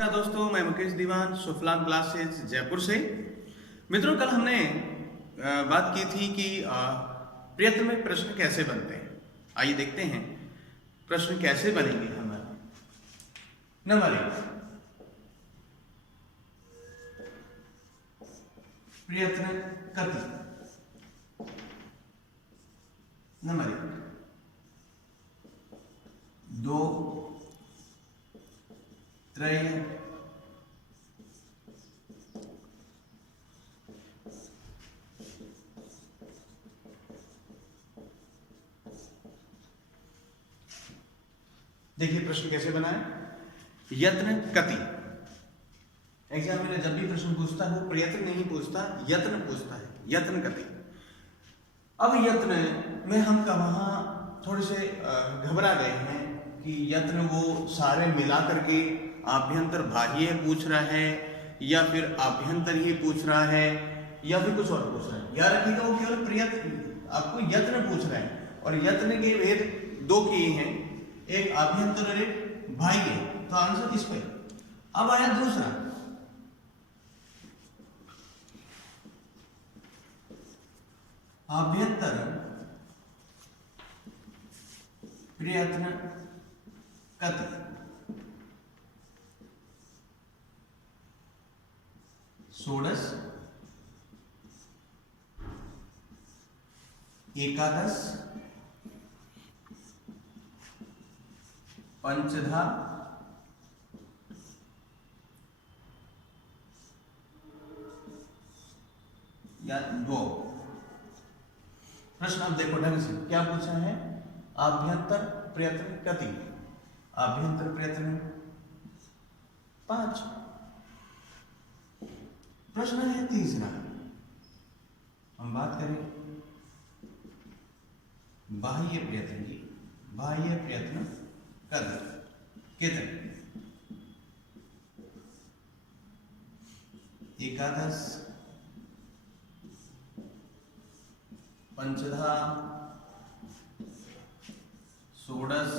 दोस्तों, मैं मुकेश दीवान सुफलान क्लासेस जयपुर से। मित्रों, कल हमने बात की थी कि प्रयत्न में प्रश्न कैसे बनते हैं। आइए देखते हैं प्रश्न कैसे बनेंगे हमारे। नंबर 1, प्रयत्न कति। नंबर 1, 2 3 देखिए प्रश्न कैसे बना है। यत्न कति। एग्जामिनर जब भी प्रश्न पूछता है वो प्रयत्न नहीं पूछता, यत्न पूछता है। यत्न कति। अब यत्न में हम वहां थोड़े से घबरा गए हैं कि यत्न वो सारे मिला करके आभ्यंतर बाह्य पूछ रहा है या फिर आभ्यंतर ही पूछ रहा है या फिर कुछ और पूछ रहा है। याद रखिएगा, वो केवल प्रयत्न आपको यत्न पूछ रहा है और यत्न के भेद दो किए हैं, एक आभ्यंतर और एक बाह्य। तो आंसर इस पे। अब आया दूसरा, आभ्यंतर प्रयत्न कति। षोडश, एकादश, पंचधा, या दो। प्रश्न अब देखो ढंग से क्या पूछा है। आभ्यंतर प्रयत्न कति। आभ्यंतर प्रयत्न 5। प्रश्न है तीसरा, हम बात करें बाह्य प्रयत्न की। बाह्य प्रयत्न कितने। एकादश, पंचधा, षोडश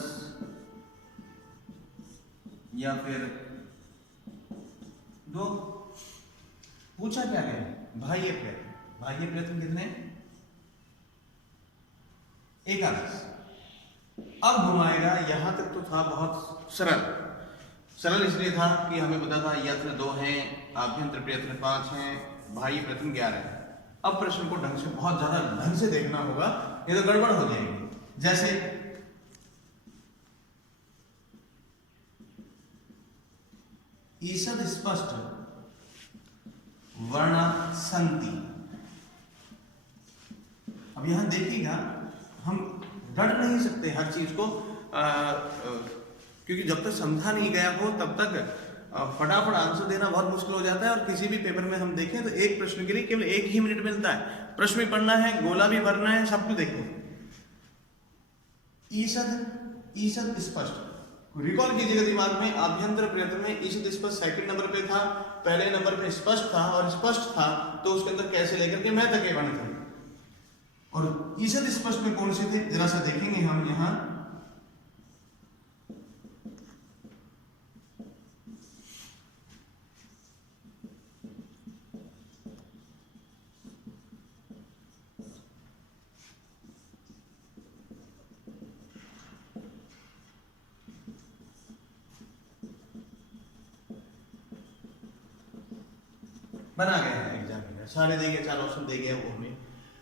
या फिर 2। पूछा क्या है, बाह्य प्रयत्न। बाह्य प्रयत्न कितने, एकादश। अब घुमाएगा। यहां तक तो था बहुत सरल इसलिए था कि हमें पता था यत्न 2 हैं, आभ्यंतर प्रयत्न 5 हैं, बाह्य प्रयत्न 11 है। अब प्रश्न को ढंग से, बहुत ज्यादा ढंग से देखना होगा, ये तो गड़बड़ हो जाएगी। जैसे ईषद स्पष्ट वर्णा संति। अब यहां देखिएगा, हम डर नहीं सकते हर चीज को, क्योंकि जब तक समझा नहीं गया हो तब तक फटाफट आंसर देना बहुत मुश्किल हो जाता है। और किसी भी पेपर में हम देखें तो एक प्रश्न के लिए केवल 1 ही मिनट मिलता है। प्रश्न भी पढ़ना है, गोला भी भरना है, सब कुछ देखो। ईषद स्पष्ट रिकॉल कीजिएगा दिमाग में। आभ्यंतर प्रयत्न में ईषद स्पष्ट सेकंड नंबर पे था, पहले नंबर पे स्पष्ट था, और स्पष्ट था तो उसके अंदर कैसे लेकर के मैं तक के बने थे। और ईषद स्पष्ट में कौन से थे जरा सा देखेंगे हम। यहां बना गया है एग्जामिनर, सारे दे गए, 4 ऑप्शन दे गए वो हमें।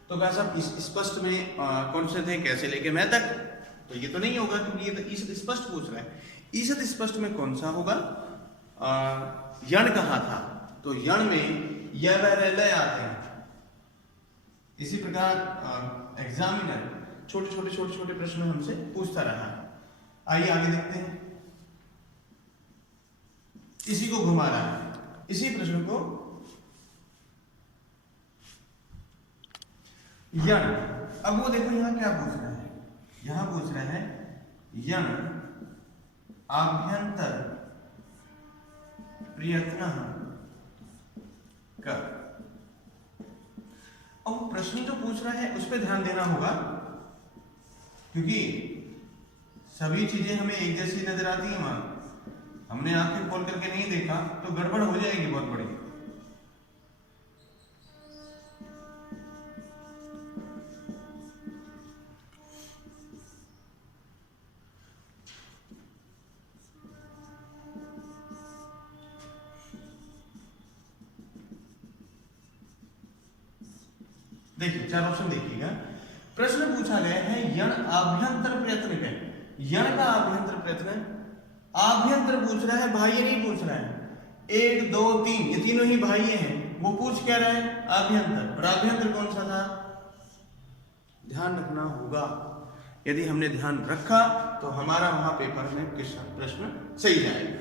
तो क्या साहब स्पष्ट में कौन से थे, कैसे लेके मैं तक, तो ये तो नहीं होगा क्योंकि ये तो ईषद स्पष्ट पूछ रहा है। ईषद स्पष्ट में कौन सा होगा, यण कहा था, तो यण में य व र ल आते हैं। इसी प्रकार एग्जामिनर छोटे छोटे प्रश्न हमसे पूछता रहा। आइए आगे देखते हैं। इसी को घुमा रहा है, इसी प्रश्न को यण। अब वो देखो यहां क्या पूछ रहा है, यहां पूछ रहा है यण आभ्यंतर प्रयत्न कर। अब प्रश्न जो पूछ रहा है उस पर ध्यान देना होगा, क्योंकि सभी चीजें हमें एक जैसी नजर आती हैं। वहां हमने आंखें खोल करके नहीं देखा तो गड़बड़ हो जाएगी बहुत बड़ी। देखिए 4 ऑप्शन देखिएगा। प्रश्न पूछा गया है यण आभ्यंतर प्रयत्न है। यण का आभ्यंतर प्रयत्न, आभ्यंतर पूछ रहा है, बाह्य नहीं पूछ रहा है। 1 2 3 ये तीनों ही बाह्य हैं, वो पूछ क्या रहा है? आभ्यंतर। और आभ्यंतर कौन सा था? ध्यान रखना होगा, यदि हमने ध्यान रखा तो हमारा वहां पेपर में प्रश्न सही जाएगा।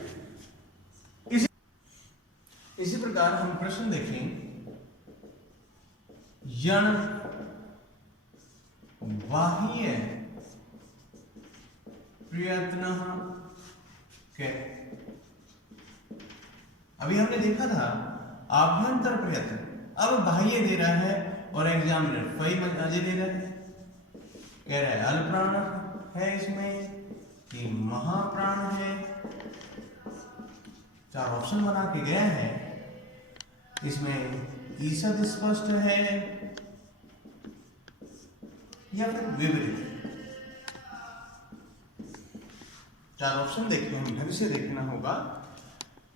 इसी प्रकार हम प्रश्न देखें। यण बाह्य प्रयत्न के, अभी हमने देखा था आभ्यंतर प्रयत्न, अब बाह्य दे रहा है और एग्जामिनर वही मजे दे रहा है, कह रहा है अल्पप्राण है इसमें कि महाप्राण है। 4 ऑप्शन बना के गया है, इसमें ईसद स्पष्ट है या फिर विपरीत। 4 ऑप्शन देखिए, हम ढंग से देखना होगा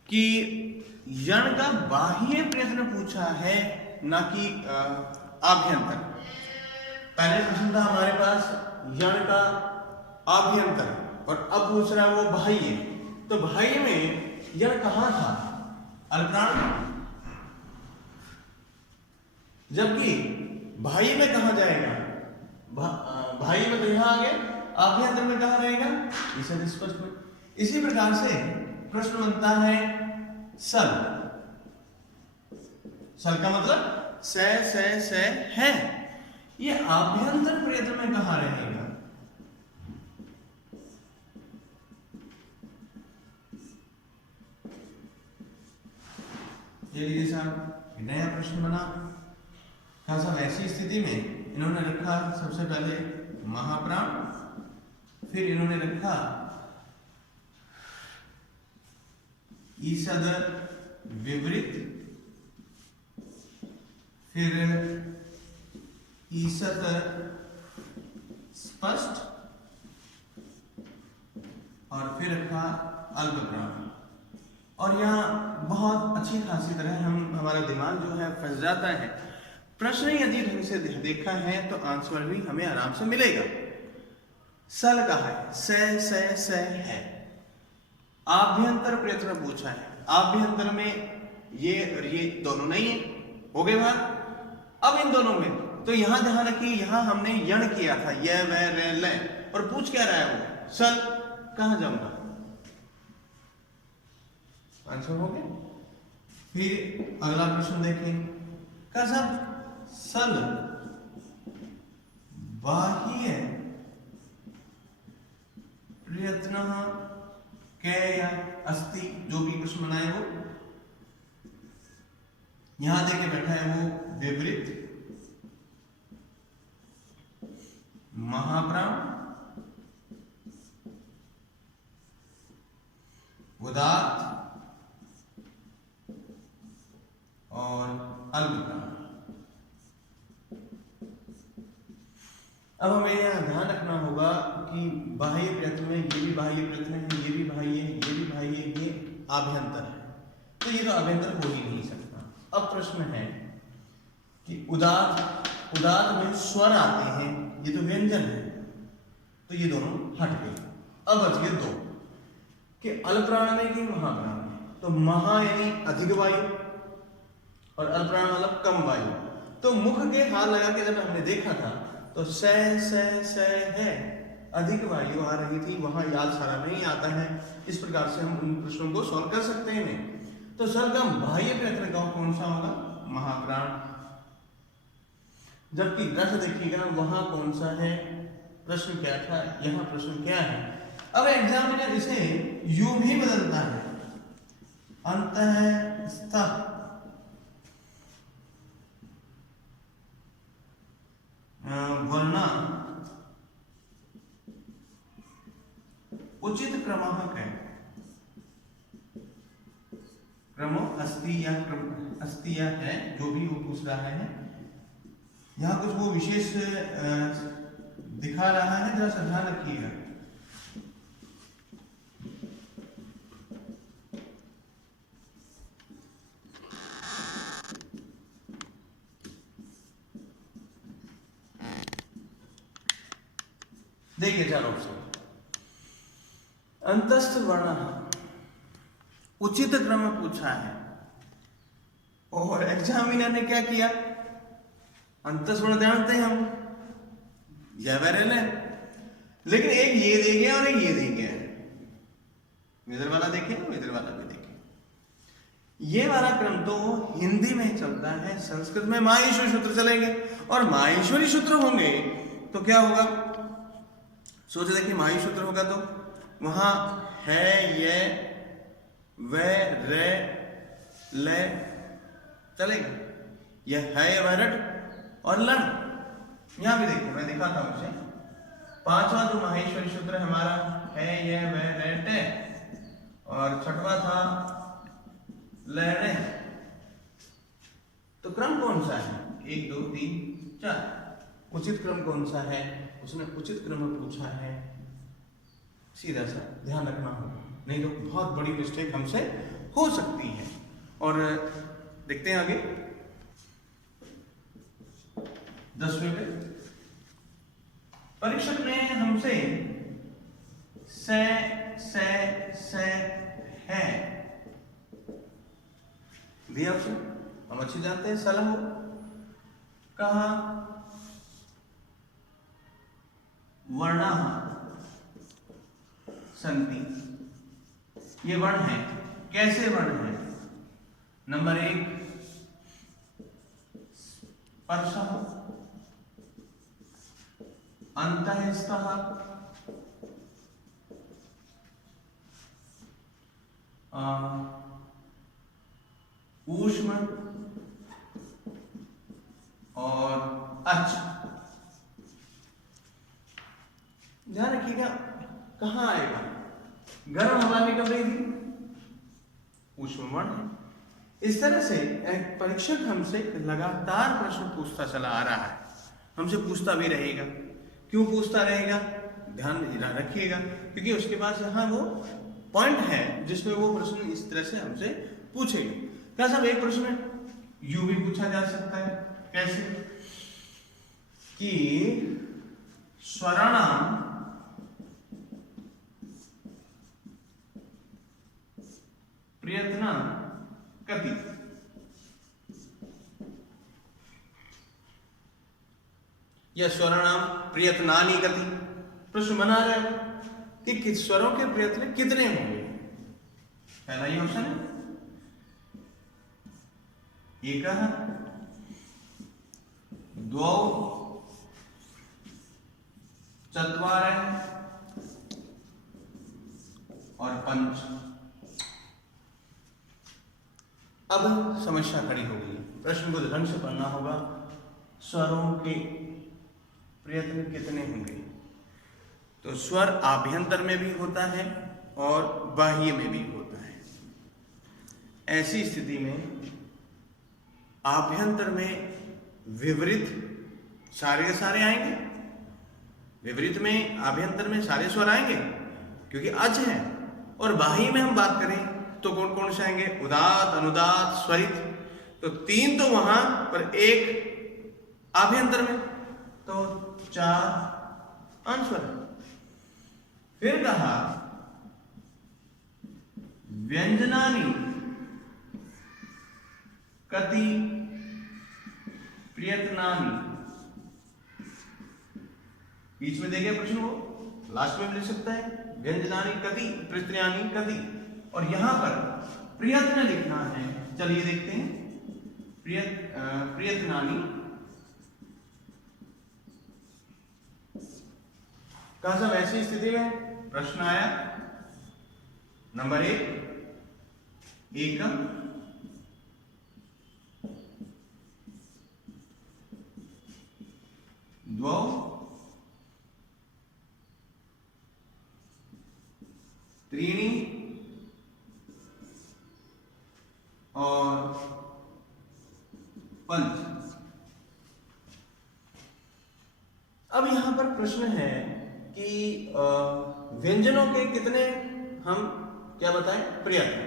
कि यण का बाह्य प्रयत्न पूछा है ना कि आभ्यंतर। पहले प्रश्न था हमारे पास यण का आभ्यंतर और अब पूछ रहा है वो बाह्य। तो बाह्य में यण कहां था? अल्पप्राण, जबकि बाह्य में कहा जाएगा? बाह्य में तो यहां आ गया, आभ्यंतर में कहा रहेगा? ईसद स्पष्ट में। इसी प्रकार से प्रश्न बनता है सल। सल का मतलब से है, ये आभ्यंतर प्रयत्न में कहा रहेगा? ये लीजिए साहब, नया प्रश्न बना। कहा साहब ऐसी स्थिति में इन्होंने रखा सबसे पहले महाप्राण, फिर इन्होंने रखा ईसद विपरीत, फिर ईसद स्पष्ट और फिर रखा अल्पप्राण। और यहाँ बहुत अच्छी खासी तरह हमारा दिमाग जो है फंस जाता है। प्रश्न यदि ढंग से देखा है तो आंसर भी हमें आराम से मिलेगा। सल का है, से है। आभ्यंतर प्रयत्न पूछा है, आभ्यंतर में ये और ये दोनों नहीं है, हो गए बात। अब इन दोनों में तो यहां ध्यान रखिए, यहां हमने यण किया था, य व र ल, और पूछ क्या रहा है वो? सल। कहां जाऊंगा? आंसर हो गया। फिर अगला प्रश्न देखें। क्या साहब सल बाह्य प्रयत्न के या अस्ति, जो भी प्रश्न बनाए वो यहां देके बैठा है, वो विपरीत, महाप्राण, उदात्त और अल्पप्राण। अब हमें यह ध्यान रखना होगा कि बाह्य प्रयत्न में ये भी बाह्य प्रयत्न है, ये भी बाह्य है, ये भी बाह्य है, ये आभ्यंतर है, तो ये तो आभ्यंतर हो ही नहीं सकता। अब प्रश्न है कि उदात्त में स्वर आते हैं, ये तो व्यंजन है, तो ये दोनों हट गए। अब बच गए दो कि अल्पप्राण में कि महाप्राण में। तो महा यानी अधिक वायु और अल्पप्राण मतलब कम वायु। तो मुख के हाथ लगा के जब हमने देखा था तो से है, अधिक वायु आ रही थी, वहां याद सारा नहीं आता है। इस प्रकार से हम उन प्रश्नों को सॉल्व कर सकते हैं। तो सरगम बाह्य प्रयत्न का कौन सा होगा? महाप्राण। जबकि रस देखिएगा वहां कौन सा है? प्रश्न क्या था, यहां प्रश्न क्या है? अब एग्जामिनर इसे यूं भी बदलता है, अंतःस्थ वर्ण उचित क्रमांक है। अस्ति या है, जो भी वो पूछ रहा है, यहाँ कुछ वो विशेष दिखा रहा है, जरा सा ध्यान रखिएगा। देखिए चारों से अंतस्थ वर्ण उचित क्रम में पूछा है, और एग्जामिनर ने क्या किया, अंतस्थ वर्ण जानते हैं हम, यह वैरल है, लेकिन एक ये दे गया और एक ये दे गया, इधर वाला देखें इधर वाला भी देखें। ये वाला क्रम तो हिंदी में चलता है, संस्कृत में माहेश्वरी सूत्र चलेंगे, और माहेश्वरी सूत्र होंगे तो क्या होगा, सोचे देखिए, माहेश्वरी सूत्र होगा तो वहां है, ये, वे, रे, ले चलेगा, यह है, ये वरट और लड़। यहां भी देखो, मैं दिखाता हूं उसे। पांचवा जो माहेश्वरी सूत्र हमारा है, ये, वे, रे, टे, और छठवा था ले, रे। तो क्रम कौन सा है, 1 2 3 4, उचित क्रम कौन सा है, उसने उचित क्रम में पूछा है, सीधा सा ध्यान रखना होगा, नहीं तो बहुत बड़ी मिस्टेक हमसे हो सकती है। और देखते हैं आगे 10वें पे, परीक्षक ने हमसे से है दिया उसे, हम अच्छी जानते हैं, सलाह हो, कहा वर्णा संति, ये वर्ण है, कैसे वर्ण है, नंबर 1 स्पर्शः, अंतःस्थः, ऊष्म और अच। ध्यान रखिएगा, कहां आएगा, गर्म हवा निकल रही थी, ऊष्म वर्ण है। इस तरह से एक परीक्षक हमसे लगातार प्रश्न पूछता चला आ रहा है, हमसे पूछता भी रहेगा। क्यों पूछता रहेगा, ध्यान रखिएगा, क्योंकि उसके पास यहाँ वो पॉइंट है जिसमें वो प्रश्न इस तरह से हमसे पूछेगा। क्या साहब, एक प्रश्न यूं भी पूछा जा सकता है, कैसे कि स्वराणाम प्रयत्न कति, या स्वराणाम प्रयत्नानि कति, प्रश्न बना रहे हो कि स्वरों के प्रयत्न कितने होंगे। पहला ये ऑप्शन है, एकः, द्वौ, चत्वारः और पंच। अब समस्या खड़ी हो गई, प्रश्न को ढंग से पढ़ना होगा, स्वरों के प्रयत्न कितने होंगे। तो स्वर आभ्यंतर में भी होता है और बाह्य में भी होता है। ऐसी स्थिति में आभ्यंतर में विपरीत सारे के सारे आएंगे, विपरीत में आभ्यंतर में सारे स्वर आएंगे क्योंकि अच है, और बाह्य में हम बात करें तो कौन कौन से आएंगे, उदात, अनुदात, स्वरित। तो 3 तो वहां पर 1 आभ्यंतर में, तो 4 अनुस्वर। फिर कहा व्यंजनानि कति प्रयत्नानि, बीच में देखे प्रश्न, वो लास्ट में लिख सकता है व्यंजनानि कति प्रयत्नानि कति, और यहां पर प्रयत्न लिखना है। चलिए देखते हैं, प्रयत्नानि कहा सब ऐसी स्थिति में प्रश्न आया, नंबर 1 एकम, द्वौ, त्रीणि और अब यहाँ पर प्रश्न है कि व्यंजनों के कितने हम क्या बताएं प्रयत्न।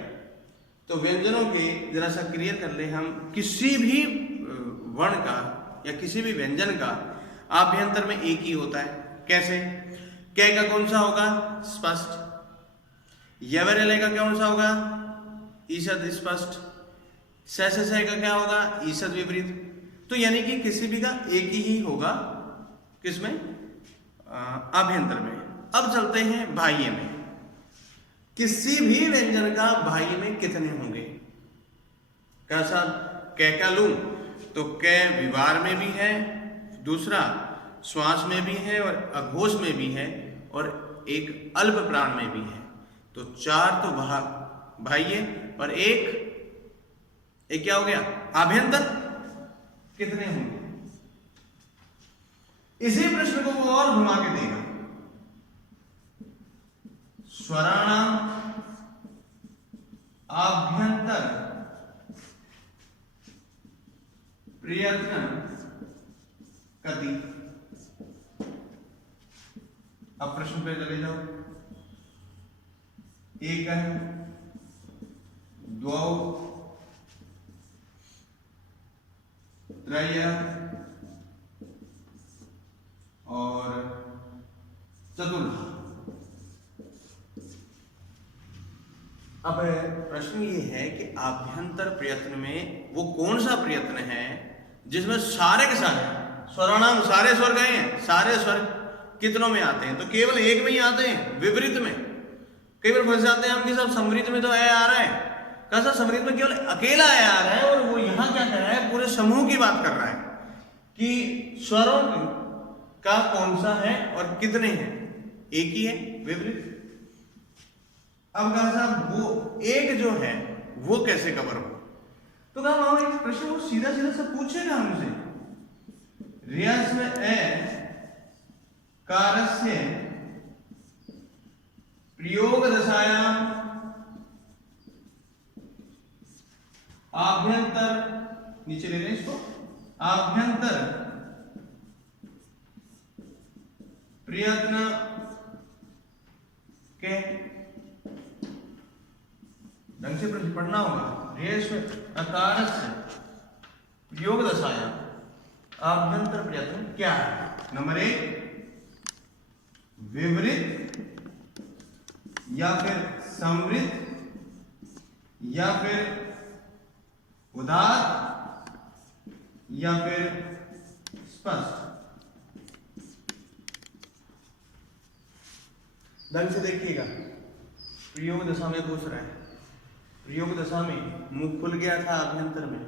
तो व्यंजनों के जरा सा क्लियर कर ले हम। किसी भी वर्ण का या किसी भी व्यंजन का आभ्यंतर में एक ही होता है। कैसे? कै का कौन सा होगा? स्पष्ट। यवरले का कौन सा होगा? ईषद स्पष्ट। से का क्या होगा? ईषद विपरीत। तो यानी कि किसी भी का एक ही होगा, किसमें? आभ्यंतर में। अब चलते हैं बाह्य में। किसी भी व्यंजन का बाह्य में कितने होंगे? कैसा? कै का लूं तो कै विवार में भी है, दूसरा श्वास में भी है और अघोष में भी है और एक अल्प प्राण में भी है। तो 4 तो बाह्य और एक क्या हो गया? आभ्यंतर। कितने होंगे? इसी प्रश्न को वो और घुमा के देगा। स्वराणाम आभ्यंतर प्रयत्न कति। अब प्रश्न पे चले जाओ। एक है, द्वौ, त्रय और चतुर्थ। अब प्रश्न ये है कि आभ्यंतर प्रयत्न में वो कौन सा प्रयत्न है जिसमें सारे के सारे स्वराणाम सारे स्वर गए हैं। सारे स्वर कितनों में आते हैं? तो केवल एक में ही आते हैं, विपरीत में। कई बार फंस जाते हैं हम कि सब समृद्ध में तो ए आ रहा है। कैसा? समृद्ध में केवल अकेला ए आ रहा है और वो यहां क्या कर रहा है? पूरे समूह की बात कर रहा है कि स्वरों का कौन सा है और कितने हैं। एक ही है, विपरीत। अब कहा साहब वो एक जो है वो कैसे कवर हो? तो कहा वहां एक प्रश्न वो सीधा सीधा सब पूछेगा हमसे। रियास में ए कारस्य प्रयोग दशायाम आभ्यंतर, नीचे ले लें इसको, आभ्यंतर प्रयत्न के ढंग से पढ़ना होगा। अकार से प्रयोग दशायाम आभ्यंतर प्रयत्न क्या है? नंबर 1 विपरीत या फिर समृद्ध या फिर उदात या फिर स्पष्ट। ढंग से देखिएगा। प्रयोग दशा में पूछ रहा है। प्रयोग दशा में मुंह खुल गया था, आभ्यंतर में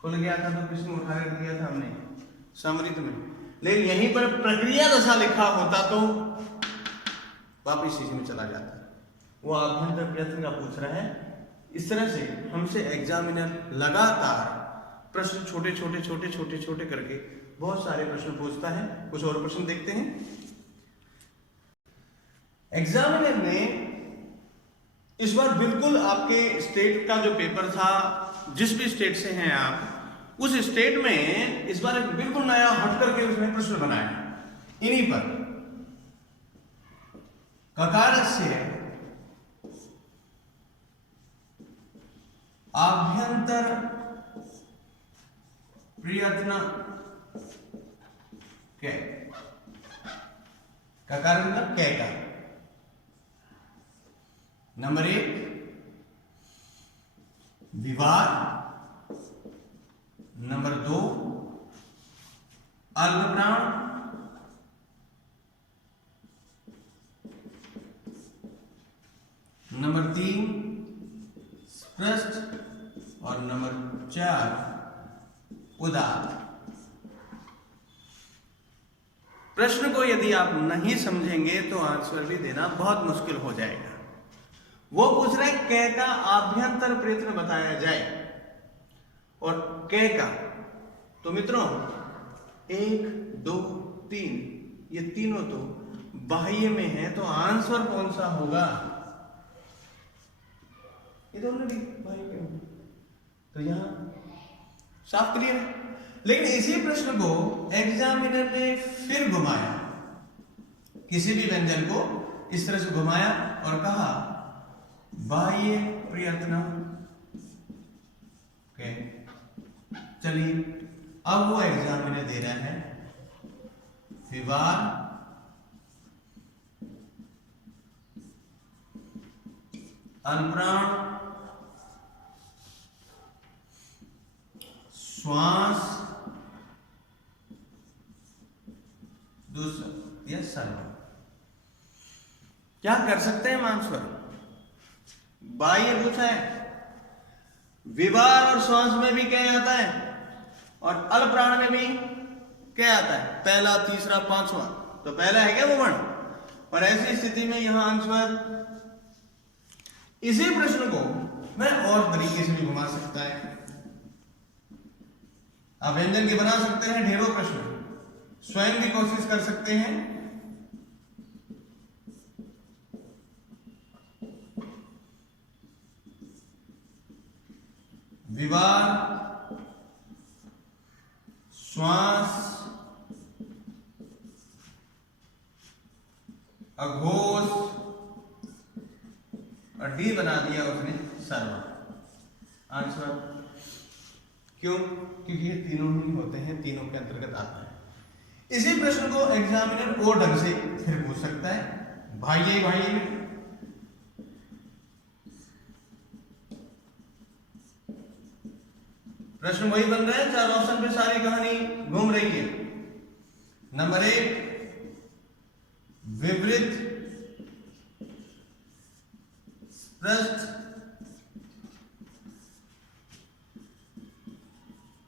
खुल गया था तो किसमें उठा कर दिया था हमने? समृद्ध में। लेकिन यहीं पर प्रक्रिया दशा लिखा होता तो वापिस इसी में चला जाता। वो आभ्यंतर प्रयत्न का पूछ रहा है। इस तरह से हमसे एग्जामिनर लगातार प्रश्न छोटे छोटे छोटे छोटे छोटे करके बहुत सारे प्रश्न पूछता है। कुछ और प्रश्न देखते हैं। एग्जामिनर ने इस बार बिल्कुल आपके स्टेट का जो पेपर था, जिस भी स्टेट से हैं आप, उस स्टेट में इस बार एक बिल्कुल नया हट करके उसने प्रश्न बनाया इन्हीं पर। ककारस्य आभ्यंतर प्रयत्न कै। ककार मतलब कै का। नंबर 1 विवार, नंबर 2 अल्पप्राण, नंबर 3 स्पष्ट और नंबर 4 उदार। प्रश्न को यदि आप नहीं समझेंगे तो आंसर भी देना बहुत मुश्किल हो जाएगा। वो पूछ रहे कै का आभ्यंतर प्रयत्न बताया जाए और कै का। तो मित्रों 1 2 3 ये तीनों तो बाह्य में है, तो आंसर कौन सा होगा? ये दोनों भी बाह्य में होंगे। तो यहां साफ क्लियर है। लेकिन इसी प्रश्न को एग्जामिनर ने फिर घुमाया, किसी भी व्यंजन को इस तरह से घुमाया और कहा बाह्य प्रयत्न। चलिए अब वो एग्जामिनर दे रहा है व्यवहार अनप्राण श्वास दूसरा या सर्व। क्या कर सकते हैं मानसवर? बाह्य पूछा है, विवार और श्वास में भी क्या आता है और अल्पप्राण में भी क्या आता है, पहला तीसरा पांचवा। तो पहला है क्या वो वर्ण, और ऐसी स्थिति में यहां आंसर इसी प्रश्न को मैं और तरीके से भी घुमा सकता है। आप व्यंजन के बना सकते हैं ढेरों प्रश्न, स्वयं भी कोशिश कर सकते हैं। विवार श्वास अघोष और डी बना दिया उसने सर्व। आंसर क्यों? क्योंकि ये तीनों ही होते हैं, तीनों के अंतर्गत आता है। इसी प्रश्न को एग्जामिनर और ढंग से फिर पूछ सकता है बाह्य में। प्रश्न वही बन रहे हैं, चार ऑप्शन पे सारी कहानी घूम रही है। नंबर 1 विवृत पृष्ठ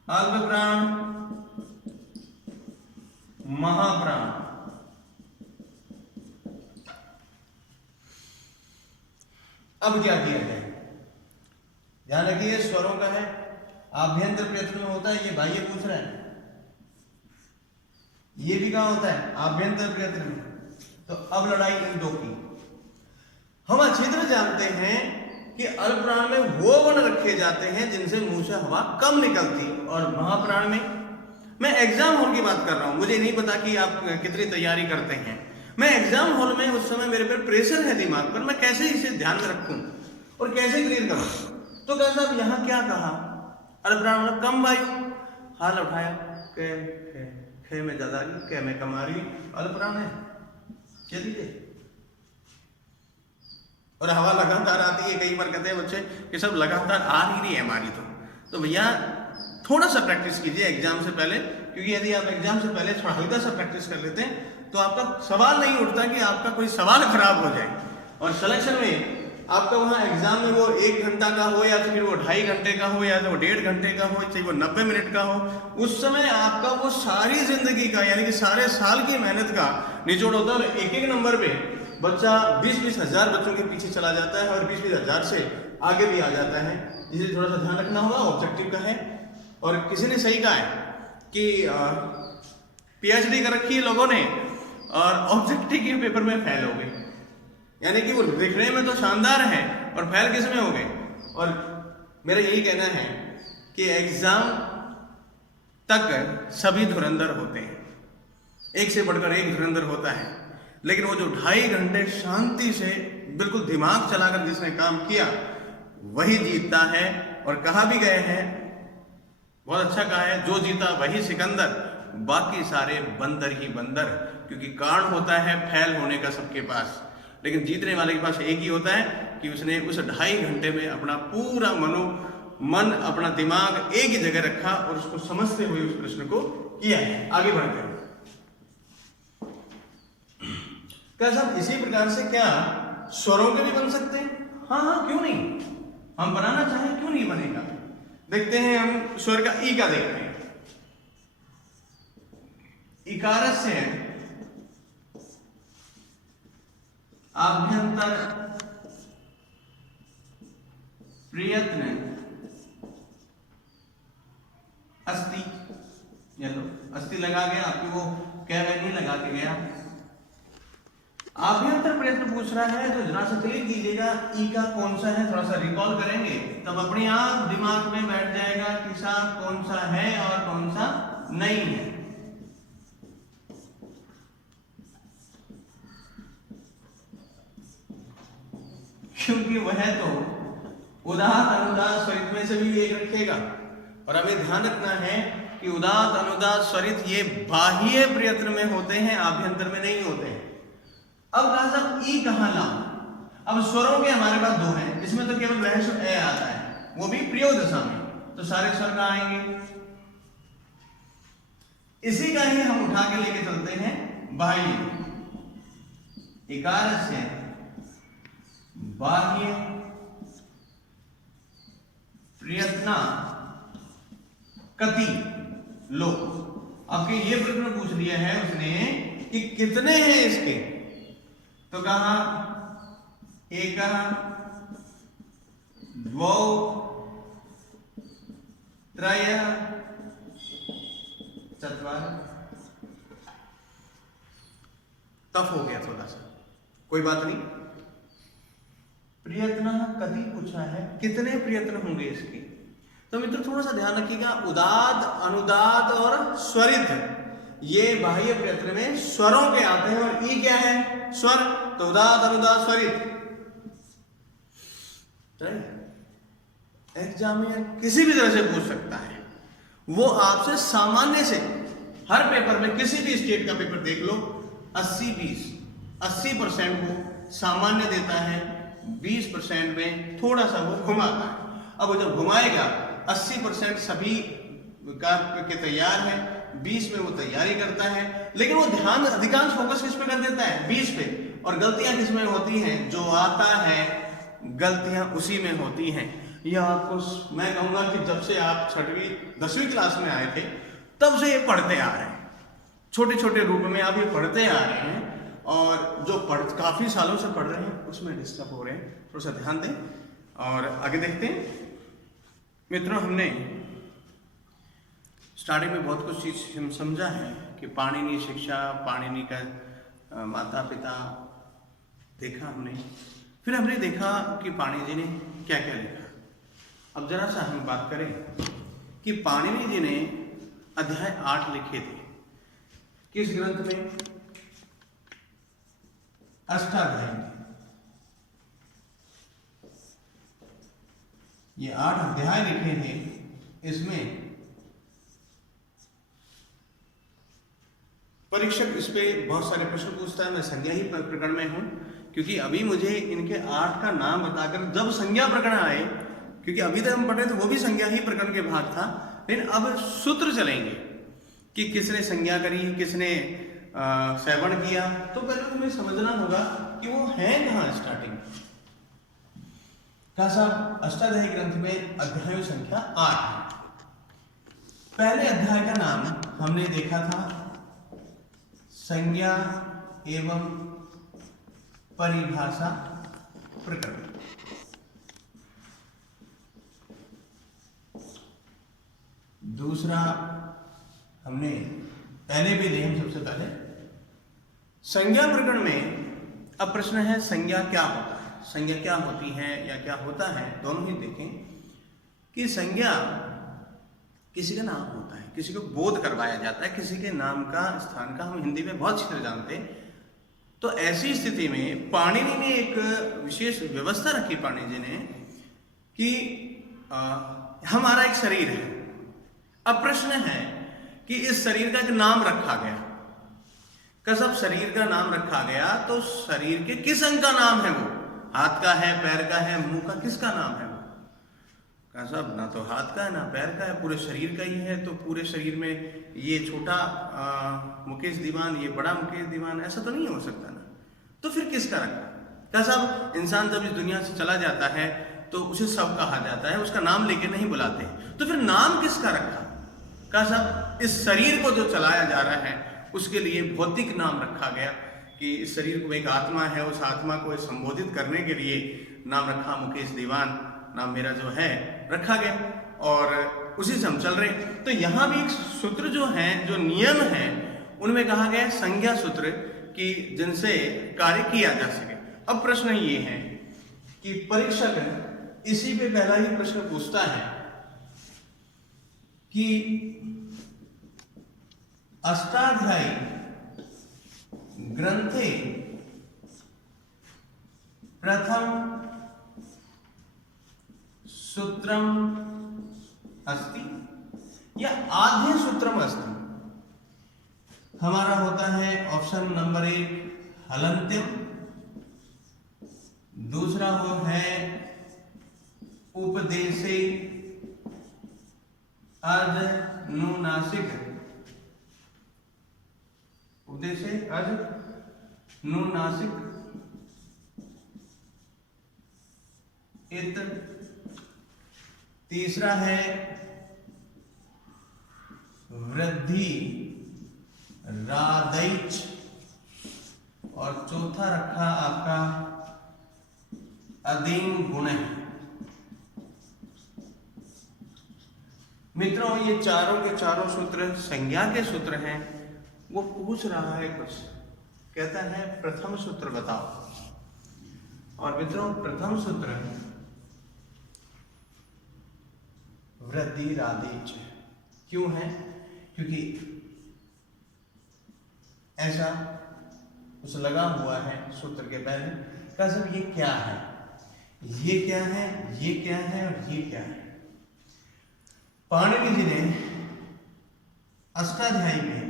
अल्पप्राण महाप्राण। अब क्या किया जाए? ध्यान रखिए स्वरों का है, आभ्यंतर प्रयत्न में होता है, ये बाह्य पूछ रहा है, ये भी कहां होता है आभ्यंतर प्रयत्न में। तो अब लड़ाई इन दो की। हम अच्छी तरह जानते हैं कि अल्पप्राण में वो वर्ण रखे जाते हैं जिनसे मुंह से हवा कम निकलती, और महाप्राण में, मैं एग्जाम हॉल की बात कर रहा हूं, मुझे नहीं पता कि आप कितनी तैयारी करते हैं। मैं एग्जाम हॉल में उस समय मेरे पर प्रेशर है दिमाग पर, मैं कैसे इसे ध्यान में रखूं और कैसे क्लियर करूं। तो क्या साहब यहां क्या कहा, अल्पप्राण कम वायु, हाल उठाया खे में ज्यादा रही, कै में कम आ रही, अल्पप्राण है चलिए। और हवा लगातार आती है, कई बार कहते हैं बच्चे कि सब लगातार आ नहीं रही है हमारी। तो भैया थोड़ा सा प्रैक्टिस कीजिए एग्जाम से पहले, क्योंकि यदि आप एग्जाम से पहले थोड़ा हल्का सा प्रैक्टिस कर लेते हैं तो आपका सवाल नहीं उठता कि आपका कोई सवाल खराब हो जाए, और सिलेक्शन में आपका वहाँ एग्जाम में वो 1 घंटा का हो या फिर वो 2.5 घंटे का हो या तो वो 1.5 घंटे का हो, चाहे वो 90 मिनट का हो, उस समय आपका वो सारी जिंदगी का यानी कि सारे साल की मेहनत का निचोड़ होता है। और एक नंबर पे बच्चा 20-20 हजार बच्चों के पीछे चला जाता है और 20-20 हजार से आगे भी आ जाता है। इसे थोड़ा सा ध्यान रखना होगा, ऑब्जेक्टिव का है। और किसी ने सही कहा है कि PhD कर रखी है लोगों ने और ऑब्जेक्टिव के पेपर में फेल हो गए, यानी कि वो दिखने में तो शानदार है और फेल किस में हो गए। और मेरा यही कहना है कि एग्जाम तक सभी धुरंधर होते हैं, एक से बढ़कर एक धुरंधर होता है, लेकिन वो जो 2.5 घंटे शांति से बिल्कुल दिमाग चलाकर जिसने काम किया वही जीतता है। और कहा भी गए हैं, बहुत अच्छा कहा है, जो जीता वही सिकंदर, बाकी सारे बंदर ही बंदर। क्योंकि कारण होता है फेल होने का सबके पास, लेकिन जीतने वाले के पास एक ही होता है कि उसने उस 2.5 घंटे में अपना पूरा मन अपना दिमाग एक ही जगह रखा और उसको समझते हुए उस प्रश्न को किया है। आगे बढ़ते हैं। क्या साहब इसी प्रकार से क्या स्वरों के भी बन सकते हैं? हाँ, क्यों नहीं, हम बनाना चाहें क्यों नहीं बनेगा। देखते हैं हम स्वर का ई का देखते हैं। इकारस्य आभ्यंतर प्रयत्न अस्ति, या तो अस्ति लगा गया, आपकी वो क्या नहीं लगा के गया, आभ्यंतर प्रयत्न पूछ रहा है तो जरा सा क्लिक कीजिएगा, ई का कौन सा है, थोड़ा सा रिकॉल करेंगे तब अपने आप दिमाग में बैठ जाएगा कि साहब कौन सा है और कौन सा नहीं है। क्योंकि वह तो उदात्त अनुदात स्वरित में से भी एक रखेगा, और हमें ध्यान रखना है कि उदात्त अनुदात स्वरित ये बाह्य प्रयत्न में होते हैं, आभ्यंतर में नहीं होते हैं। अब कहा साहब ई कहां लाऊं? अब स्वरों के हमारे पास दो हैं, इसमें तो केवल वह स्वर ए आता है, वो भी प्रयोग दशा में, तो सारे स्वर कहां आएंगे? इसी का ही हम उठा के लेके चलते हैं बाह्य। इकार से बाह्य प्रयत्न कति लो। आपके ये प्रश्न पूछ लिया है उसने कि कितने हैं इसके, तो कहा एक, द्वौ, त्रय, चत्वार। टफ हो गया थोड़ा सा, कोई बात नहीं। प्रयत्न कति पूछा है, कितने प्रयत्न होंगे इसके? तो मित्र थोड़ा सा ध्यान रखिएगा, उदात्त, अनुदात और स्वरित ये बाह्य प्रयत्न में स्वरों के आते हैं, और ई क्या है? स्वर, तो उदात्त, अनुदात, स्वरित। एग्जाम में किसी भी तरह से पूछ सकता है, वो आपसे सामान्य से हर पेपर में, किसी भी स्टेट का पेपर देख लो, 80-20, 80% वो सामान्य देता है, 20% में थोड़ा सा वो घुमाता है। अब वो जब घुमाएगा 80% सभी के तैयार है, 20 में वो तैयारी करता है, लेकिन वो ध्यान अधिकांश फोकस किस पे कर देता है? 20 पे, और गलतियां किस में होती हैं? जो आता है गलतियां उसी में होती हैं। यह आपको मैं कहूंगा कि जब से आप 6वीं 10वीं क्लास में आए थे तब से ये पढ़ते आ रहे हैं, छोटे छोटे रूप में आप ये पढ़ते आ रहे हैं, और जो काफी सालों से पढ़ रहे हैं उसमें डिस्टर्ब हो रहे हैं, थोड़ा सा ध्यान दें। और आगे देखते हैं मित्रों, हमने स्टार्टिंग में बहुत कुछ चीज हम समझा है कि पाणिनि शिक्षा, पाणिनि का माता पिता देखा हमने, फिर हमने देखा कि पाणिनि जी ने क्या क्या लिखा। अब जरा सा हम बात करें कि पाणिनि जी ने अध्याय 8 लिखे थे, किस ग्रंथ में? अष्टाध्यायी में। ये 8 अध्याय लिखे थे, इसमें परीक्षक इस पे बहुत सारे प्रश्न पूछता है। मैं संज्ञा ही प्रकरण में हूं, क्योंकि अभी मुझे इनके 8 का नाम बताकर जब संज्ञा प्रकरण आए, क्योंकि अभी तक हम पढ़े थे वो भी संज्ञा ही प्रकरण के भाग था, लेकिन अब सूत्र चलेंगे कि किसने संज्ञा करी, किसने श्रवण किया। तो पहले तुम्हें समझना होगा कि वो है कहां स्टार्टिंग। कहा साहब अष्टाध्यायी ग्रंथ में अध्याय संख्या 8। पहले अध्याय का नाम हमने देखा था संज्ञा एवं परिभाषा प्रकरण। दूसरा हमने पहले भी देखे, हम सबसे पहले संज्ञा प्रकरण में। अब प्रश्न है संज्ञा क्या होता है, संज्ञा क्या होती है या क्या होता है, दोनों ही देखें कि संज्ञा किसी का नाम होता है, किसी को बोध करवाया जाता है, किसी के नाम का, स्थान का हम हिंदी में बहुत अच्छी तरह जानते हैं। तो ऐसी स्थिति में पाणिनि ने एक विशेष व्यवस्था रखी, पाणिनि जी ने, कि हमारा एक शरीर है। अब प्रश्न है कि इस शरीर का एक नाम रखा गया, सब शरीर का नाम रखा गया, तो शरीर के किस अंग का नाम है वो? हाथ का है, पैर का है, मुंह का, किसका नाम है वो? साहब ना तो हाथ का है ना पैर का है, पूरे शरीर का ही है। तो पूरे शरीर में ये छोटा मुकेश दीवान, ये बड़ा मुकेश दीवान, ऐसा तो नहीं हो सकता ना। तो फिर किसका रखा? साहब इंसान जब इस दुनिया से चला जाता है तो उसे सब कहा जाता है, उसका नाम लेके नहीं बुलाते, तो फिर नाम किसका रखा? साहब इस शरीर को जो चलाया जा रहा है उसके लिए भौतिक नाम रखा गया, कि इस शरीर को एक आत्मा है, उस आत्मा को संबोधित करने के लिए नाम रखा मुकेश दीवान, नाम मेरा जो है रखा गया, और उसी से हम चल रहे। तो यहाँ भी एक सूत्र जो है, जो नियम है, उनमें कहा गया संज्ञा सूत्र, कि जिनसे कार्य किया जा सके। अब प्रश्न ये है कि परीक्षक इसी पे पहला ही प्रश्न पूछता है कि अष्टाध्यायी ग्रंथे प्रथम सूत्रम अस्ति या आद्य सूत्रम अस्ति। हमारा होता है ऑप्शन नंबर 1 हलंत्यम, दूसरा वो है उपदेशे अनुनासिक, उपदेशे अनुनासिक इत, तीसरा है वृद्धि रादैच, और चौथा रखा आपका अदीम गुण। मित्रों, ये चारों के चारों सूत्र संज्ञा के सूत्र हैं। वो पूछ रहा है कुछ, कहता है प्रथम सूत्र बताओ। और मित्रों, प्रथम सूत्र वृद्धि रादैच क्यों है? क्योंकि ऐसा कुछ लगा हुआ है सूत्र के पहले का सब ये क्या है, ये क्या है, ये क्या है और ये क्या है। पाणिनि जी ने अष्टाध्यायी में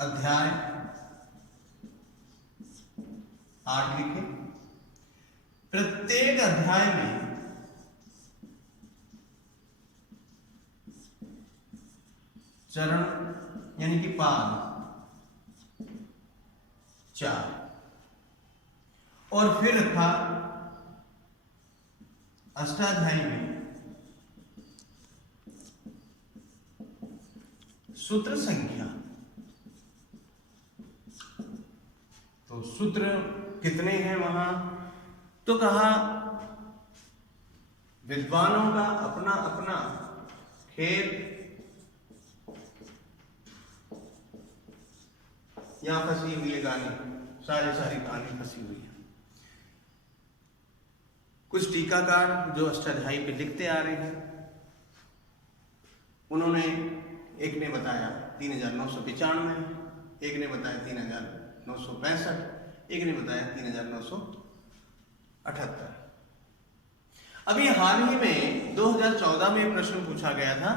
अध्याय 8 लिखे। प्रत्येक अध्याय में चरण यानी कि पाद 4, और फिर रखा अष्टाध्यायी में सूत्र संख्या। तो सूत्र कितने हैं वहां? तो कहा विद्वानों का अपना अपना खेल। यहां फंसी हुई है कहानी, सारी कहानी फंसी हुई है। कुछ टीकाकार जो अष्टाध्यायी पे लिखते आ रहे हैं, उन्होंने एक ने बताया 3995, एक ने बताया 3965, एक ने बताया 3978। अभी हाल ही में 2014 में प्रश्न पूछा गया था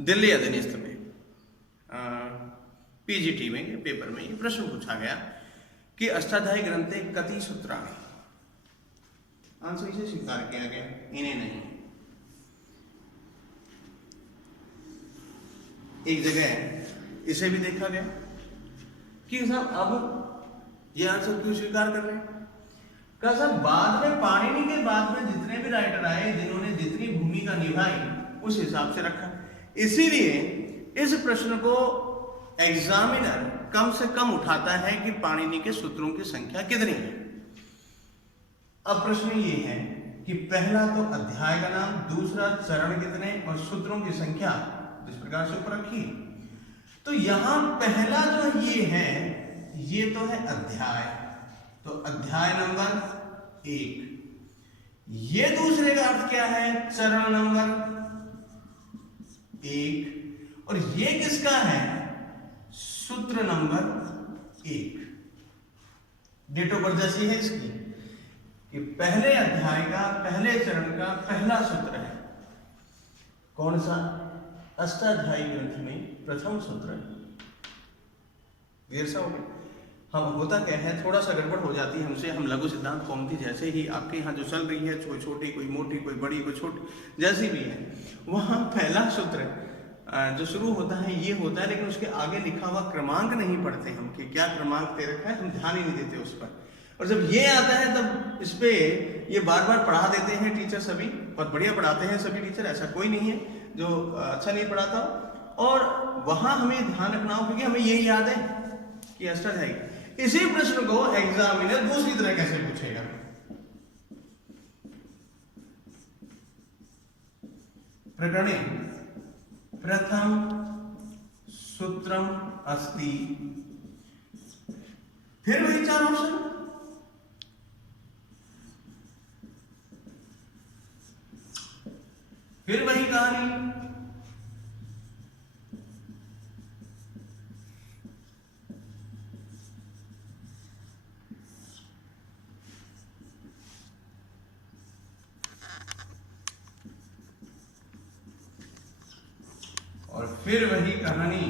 दिल्ली अधिनियम में, पीजीटी में पेपर में ये प्रश्न पूछा गया कि अष्टाध्यायी ग्रंथे कति सूत्राणि। आंसर इसे स्वीकार किया गया, इन्हें नहीं। एक जगह इसे भी देखा गया कि साहब अब ये आंसर क्यों स्वीकार कर रहे हैं? कहा साहब बाद में पाणिनि के बाद में जितने भी राइटर आए, जिन्होंने जितनी भूमिका निभाई उस हिसाब से रखा। इसीलिए इस प्रश्न को एग्जामिनर कम से कम उठाता है कि पाणिनि के सूत्रों की संख्या कितनी है। अब प्रश्न ये है कि पहला तो अध्याय का नाम, दूसरा चरण कितने और सूत्रों की संख्या जिस प्रकार से ऊपर रखी। तो यहां पहला जो ये है, ये तो है अध्याय, तो अध्याय नंबर 1। ये दूसरे का अर्थ क्या है? चरण नंबर 1। और ये किसका है? सूत्र नंबर 1। डेट ऑफ बर्थ जैसी है इसकी कि पहले अध्याय का, पहले चरण का पहला सूत्र है कौन सा? अष्टाध्यायी ग्रंथ में प्रथम सूत्र है। देर सा हो गया। हम होता क्या है, थोड़ा सा गड़बड़ हो जाती है हमसे। हम लघु सिद्धांत कौमुदी जैसे ही आपके यहाँ जो चल रही है, कोई छोटी कोई मोटी कोई बड़ी कोई छोटी जैसी भी है, वहाँ पहला सूत्र जो शुरू होता है ये होता है, लेकिन उसके आगे लिखा हुआ क्रमांक नहीं पढ़ते हम कि क्या क्रमांक दे रखा है, हम ध्यान ही नहीं देते उस पर। और जब ये आता है तब इस पे ये बार बार पढ़ा देते हैं टीचर, सभी बहुत बढ़िया पढ़ाते हैं सभी टीचर, ऐसा कोई नहीं है जो अच्छा नहीं पढ़ाता। और वहां हमें ध्यान रखना हो, क्योंकि हमें ये याद है कि अष्टाध्यायी। इसी प्रश्न को एग्जामिनर दूसरी तरह कैसे पूछेगा? प्रकरणे प्रथम सूत्रम अस्ति। फिर वही 4 ऑप्शन, फिर वही कहानी। और फिर वही कहानी।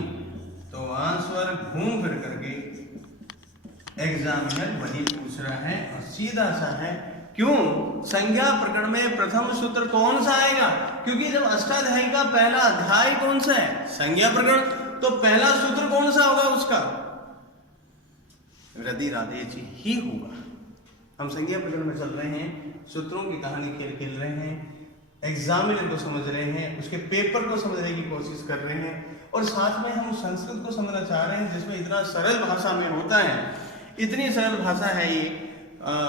तो आंसर घूम फिर करके एग्जामिनर वही पूछ रहा है और सीधा सा है। क्यों? संज्ञा प्रकरण में प्रथम सूत्र कौन सा आएगा? क्योंकि जब अष्टाध्यायी का पहला अध्याय कौन सा है? संज्ञा प्रकरण। तो पहला सूत्र कौन सा होगा उसका? वृद्धि राधेची ही होगा। हम संज्ञा प्रकरण में चल रहे हैं, सूत्रों की कहानी खेल रहे हैं, एग्जामिनर को समझ रहे हैं, उसके पेपर को समझने की कोशिश कर रहे हैं, और साथ में हम संस्कृत को समझना चाह रहे हैं जिसमें इतना सरल भाषा में होता है। इतनी सरल भाषा है ये।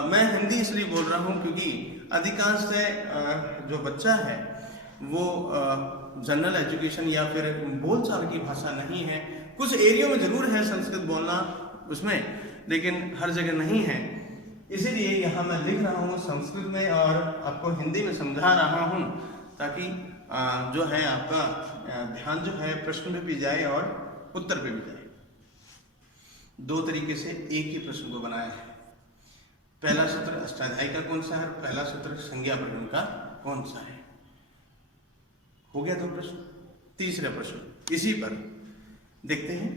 मैं हिंदी इसलिए बोल रहा हूँ क्योंकि अधिकांश से जो बच्चा है वो जनरल एजुकेशन या फिर बोलचाल की भाषा नहीं है। कुछ एरिया में जरूर है संस्कृत बोलना उसमें, लेकिन हर जगह नहीं है। इसीलिए यहाँ मैं लिख रहा हूँ संस्कृत में और आपको हिंदी में समझा रहा हूँ, ताकि जो है आपका ध्यान जो है प्रश्न पे भी जाए और उत्तर पे भी जाए। 2 तरीके से एक ही प्रश्न को बनाया है। पहला सूत्र अष्टाध्यायी का कौन सा है, पहला सूत्र संज्ञा प्रकरण का कौन सा है। हो गया 2 प्रश्न। तीसरा प्रश्न इसी पर देखते हैं।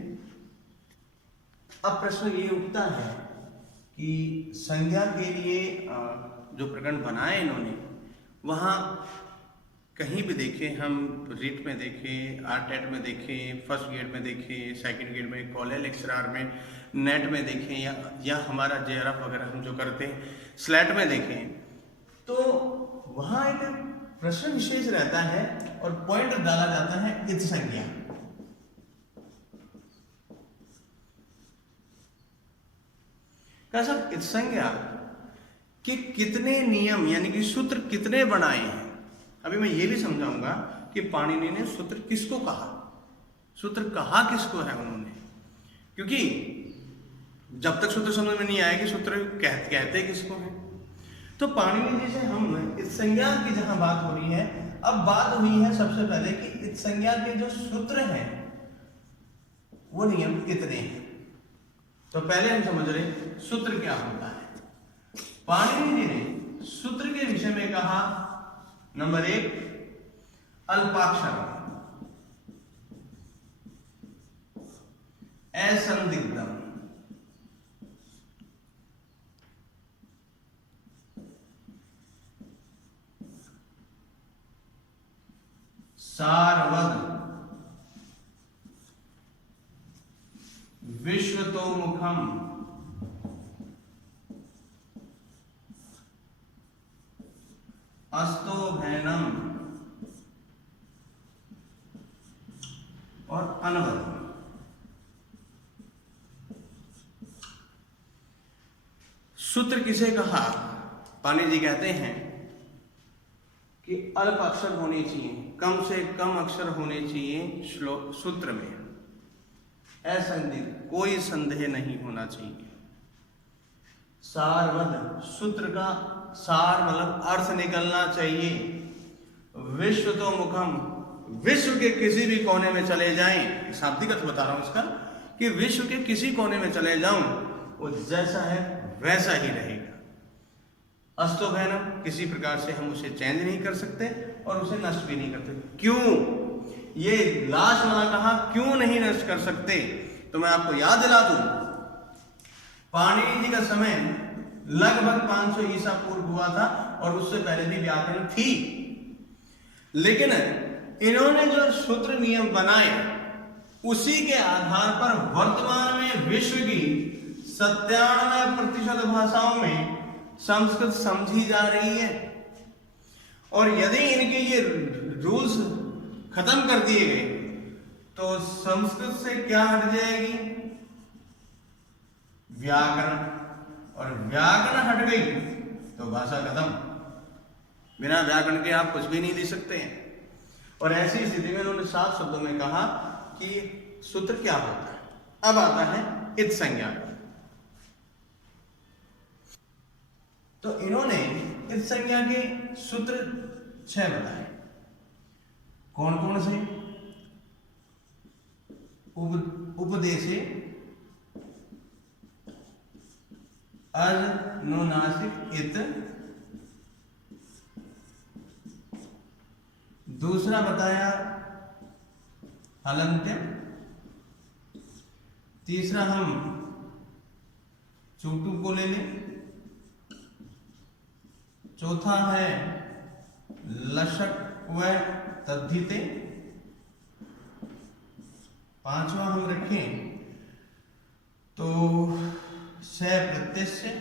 अब प्रश्न ये उठता है कि संज्ञा के लिए जो प्रकरण बनाए इन्होंने, वहाँ कहीं भी देखें, हम रीट में देखें, आरटेट में देखें, फर्स्ट ग्रेड में देखें, सेकंड ग्रेड में, कॉलेज लेक्चरर में, नेट में देखें, या हमारा जेआरएफ वगैरह हम जो करते हैं स्लेट में देखें, तो वहाँ एक प्रश्न विशेष रहता है और पॉइंट डाला जाता है इत संज्ञा। सब इत संज्ञा कि कितने नियम यानी कि सूत्र कितने बनाए हैं। अभी मैं ये भी समझाऊंगा कि पाणिनि ने सूत्र किसको कहा, सूत्र कहा किसको है उन्होंने, क्योंकि जब तक सूत्र समझ में नहीं आएगी सूत्र कहते किसको है। तो पाणिनि जी से हम इत संज्ञा की जहां बात हो रही है, अब बात हुई है सबसे पहले कि इत संज्ञा के जो सूत्र हैं वो नियम कितने हैं। तो पहले हम समझ रहे सूत्र क्या होता है। पाणिनि जी ने सूत्र के विषय में कहा, नंबर 1 अल्पाक्षर असंदिग्धम, सारवद, विश्वतोमुखम, अस्तोभैनम और अनवद। सूत्र किसे कहा? पाणिनि जी कहते हैं कि अल्प अक्षर होने चाहिए, कम से कम अक्षर होने चाहिए श्लोक सूत्र में, असंदिग्ध, कोई संदेह नहीं होना चाहिए। सारवद, सूत्र का सार मतलब अर्थ निकलना चाहिए। विश्व तो मुखम, विश्व के किसी भी कोने में चले जाएं, शाब्दिक अर्थ बता रहा हूं इसका, कि विश्व के किसी कोने में चले जाऊं वो जैसा है वैसा ही रहेगा। अस्तोभैनम, किसी प्रकार से हम उसे चेंज नहीं कर सकते और उसे नष्ट भी नहीं करते। क्यों? ये लास्ट वाला कहा क्यों नहीं नष्ट कर सकते, तो मैं आपको याद दिला दूं, पाणिनि जी का समय लगभग 500 ईसा पूर्व हुआ था और उससे पहले भी व्याकरण थी, लेकिन इन्होंने जो सूत्र नियम बनाए उसी के आधार पर वर्तमान में विश्व की 97% भाषाओं में संस्कृत समझी जा रही है। और यदि इनके ये रूल्स खत्म कर दिए गए तो संस्कृत से क्या हट जाएगी? व्याकरण, और व्याकरण हट गई तो भाषा खत्म। बिना व्याकरण के आप कुछ भी नहीं लिख सकते हैं। और ऐसी स्थिति में उन्होंने 7 शब्दों में कहा कि सूत्र क्या होता है। अब आता है इत संज्ञा का। तो इन्होंने इत संज्ञा के सूत्र 6 बताए। कौन कौन से? उपदेशे, अनुनासिक इत, दूसरा बताया हलंत्यम, तीसरा हम चूटू को ले लें, चौथा है लशक व तद्धिते, पांचवा हम रखें तो स प्रत्यय,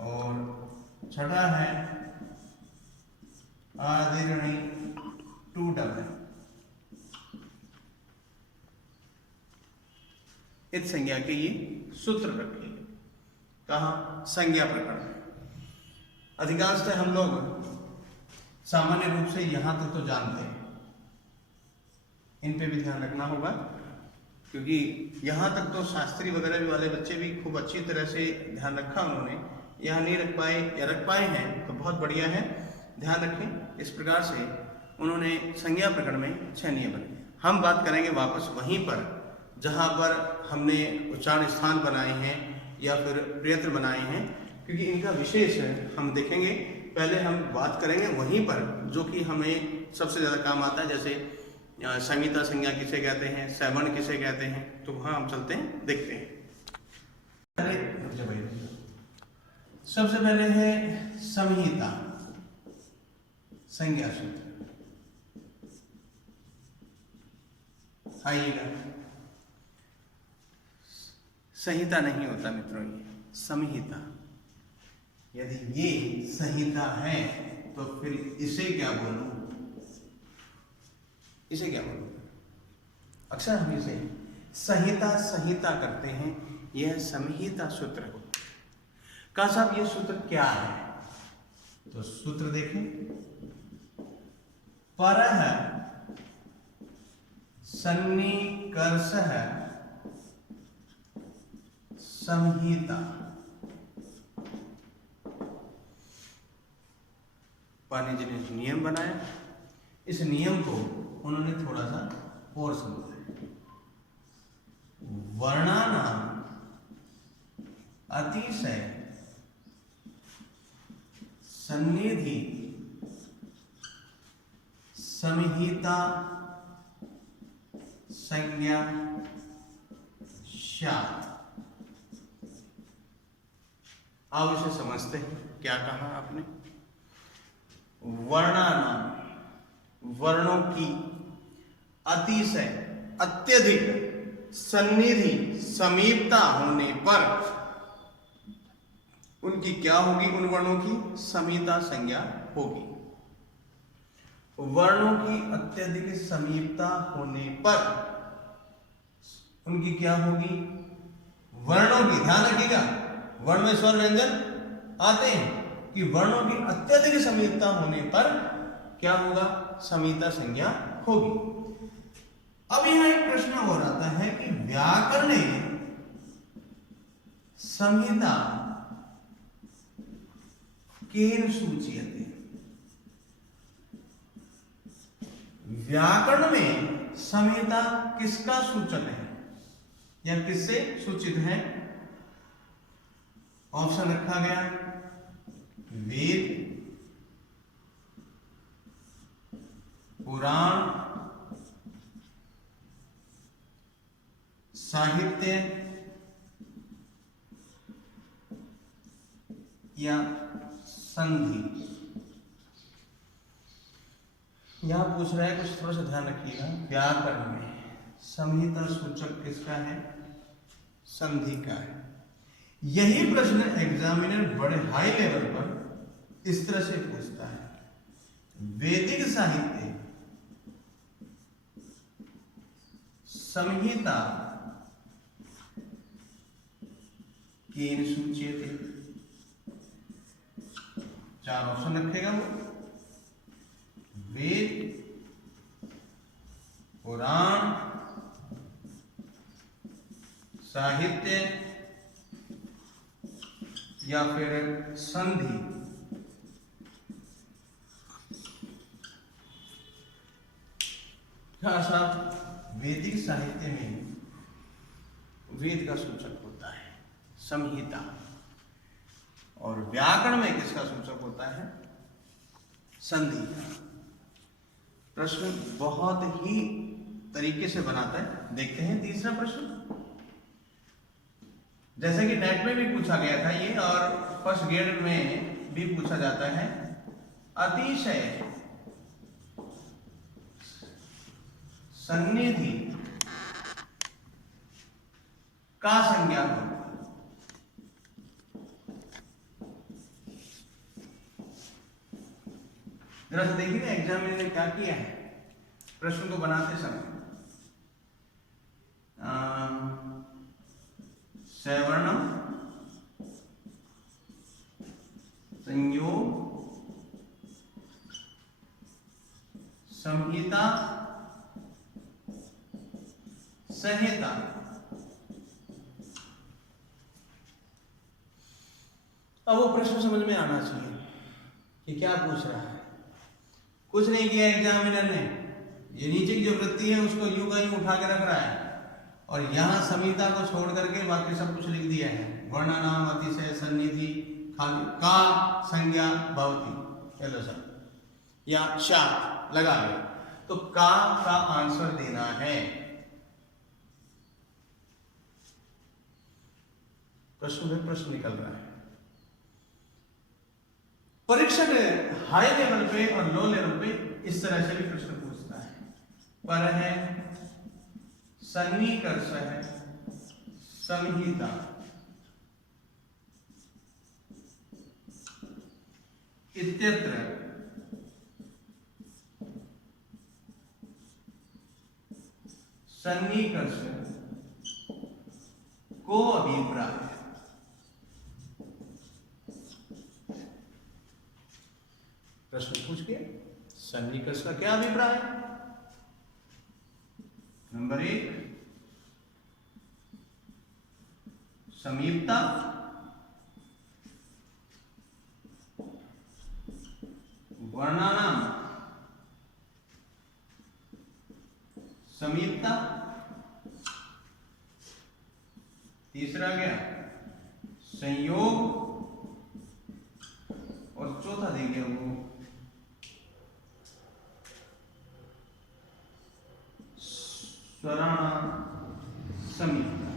और छठा है आदिरणी टू डबल। इस संज्ञा के ये सूत्र रखे। कहा? संज्ञा प्रकरण में। अधिकांशतः हम लोग सामान्य रूप से यहां तक तो जानते हैं, इन पे भी ध्यान रखना होगा, क्योंकि यहाँ तक तो शास्त्री वगैरह वाले बच्चे भी खूब अच्छी तरह से ध्यान रखा उन्होंने। यहाँ नहीं रख पाए या रख पाए हैं तो बहुत बढ़िया है, ध्यान रखें। इस प्रकार से उन्होंने संज्ञा प्रकरण में 6 नियम बनाए। हम बात करेंगे वापस वहीं पर जहाँ पर हमने उच्चारण स्थान बनाए हैं या फिर प्रयत्न बनाए हैं, क्योंकि इनका विशेष हम देखेंगे। पहले हम बात करेंगे वहीं पर जो कि हमें सबसे ज़्यादा काम आता है, जैसे संहिता संज्ञा किसे कहते हैं, सवर्ण किसे कहते हैं, तो वहाँ हम चलते हैं, देखते हैं। सबसे पहले है संहिता संज्ञा सूत्र। आइएगा, संहिता नहीं होता मित्रों, ये संहिता। यदि ये संहिता है तो फिर इसे क्या बोलूं, इसे क्या बोलूं? अक्सर हम इसे संहिता संहिता करते हैं, यह संहिता सूत्र होता है। कहा साहब ये सूत्र क्या है? तो सूत्र देखें, परः सन्निकर्षः संहिता। पाणिनि जी ने नियम बनाया, इस नियम को उन्होंने थोड़ा सा और समझाया। वर्णानाम अतिशय सन्निधि संहिता संज्ञा स्यात्। अब इसे समझते हैं, क्या कहा आपने? वर्णानाम, वर्णों की, अतिशय अत्यधिक, सन्निधि समीपता होने पर उनकी क्या होगी? उन वर्णों की संहिता संज्ञा होगी। वर्णों की अत्यधिक समीपता होने पर उनकी क्या होगी? वर्णों की, ध्यान रखिएगा, वर्ण में स्वर व्यंजन आते हैं, कि वर्णों की अत्यधिक समीपता होने पर क्या होगा? संहिता संज्ञा होगी। अब यहां एक प्रश्न और आता है कि व्याकरणे संहिता केन सूच्यते? व्याकरण में संहिता किसका सूचक है या किससे सूचित है? ऑप्शन रखा गया, वेद, पुराण, साहित्य या संधि। यहां पूछ रहा है, कुछ थोड़ा सा ध्यान रखिएगा, व्याकरण में संहिता सूचक किसका है? संधि का है। यही प्रश्न एग्जामिनर बड़े हाई लेवल पर इस तरह से पूछता है, वैदिक साहित्य संहिता केन सूच्यते? 4 ऑप्शन रखेगा वो, वेद, साहित्य या फिर संधि खास वैदिक साहित्य में वेद का सूचक होता है संहिता, और व्याकरण में किसका सूचक होता है? संधि। प्रश्न बहुत ही तरीके से बनाता है। देखते हैं तीसरा प्रश्न। जैसे कि नेट में भी पूछा गया था ये, और फर्स्ट ग्रेड में भी पूछा जाता है। अतिशय सन्निधि का संज्ञा हो। जरा से देखिए ना एग्जाम में क्या किया है प्रश्न को बनाते समय। सवर्णम, संयोग, संहिता, संहिता। अब वो प्रश्न समझ में आना चाहिए कि क्या पूछ रहा है। कुछ नहीं किया एग्जामिनर ने, ये नीचे की जो वृत्ति है उसको यूं का यूं उठा के रख रहा है, और यहाँ संहिता को छोड़ करके बाकी सब कुछ लिख दिया है। वर्ण नाम अतिशय सन्निधि खाली का संज्ञा भवती। चलो सर, या शा लगा लो, तो का आंसर देना है। प्रश्न में प्रश्न निकल रहा है। परीक्षक हाई लेवल पे और लो लेवल पे इस तरह से भी प्रश्न पूछता है। पर है सन्निकर्ष है संहिता, इत्यत्र सन्निकर्ष को अभिप्राय। प्रश्न पूछ के सन्निकर्ष का क्या अभिप्राय है? नंबर 1 समीपता, वर्णानाम समीपता, तीसरा क्या संयोग, और चौथा देखिए वो स्वराणाम समीपता।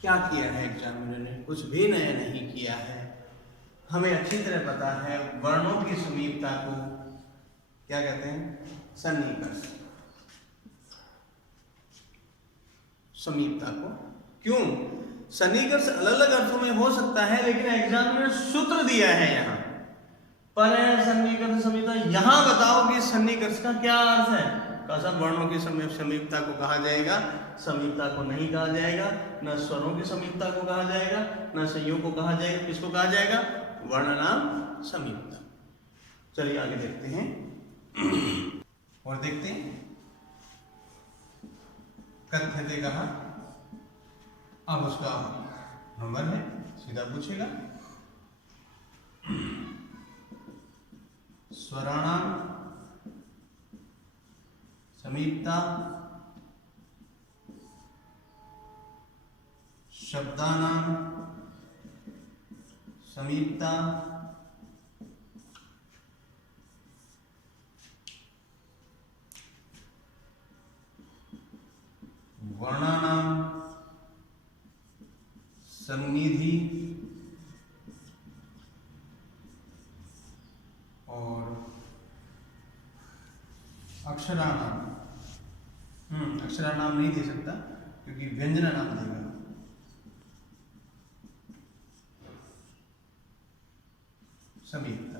क्या किया है एग्जामिनर ने? कुछ भी नया नहीं किया है। हमें अच्छी तरह पता है वर्णों की समीपता को क्या कहते हैं? सन्निकर्ष। समीपता को क्यों? सन्निकर्ष अलग अलग अर्थों में हो सकता है, लेकिन एग्जामिनर सूत्र दिया है यहाँ पर है सन्निकर्ष समीपता। यहां बताओ कि सन्निकर्ष का क्या अर्थ है? कसम वर्णों की समीपता को कहा जाएगा, समीपता को नहीं कहा जाएगा। न स्वरों की समीपता को कहा जाएगा, न संयोग को कहा जाएगा। किसको कहा जाएगा? वर्ण नाम समीपता। चलिए आगे देखते हैं और देखते हैं। कथ्यते कहा, अब उसका नंबर है, सीधा पूछेगा। स्वराणाम समीपता, शब्दानां समीपता, वर्णानां सन्निधि और अक्षरानाम। अक्षरानाम नहीं दे सकता क्योंकि व्यंजना नाम देगा। समीपता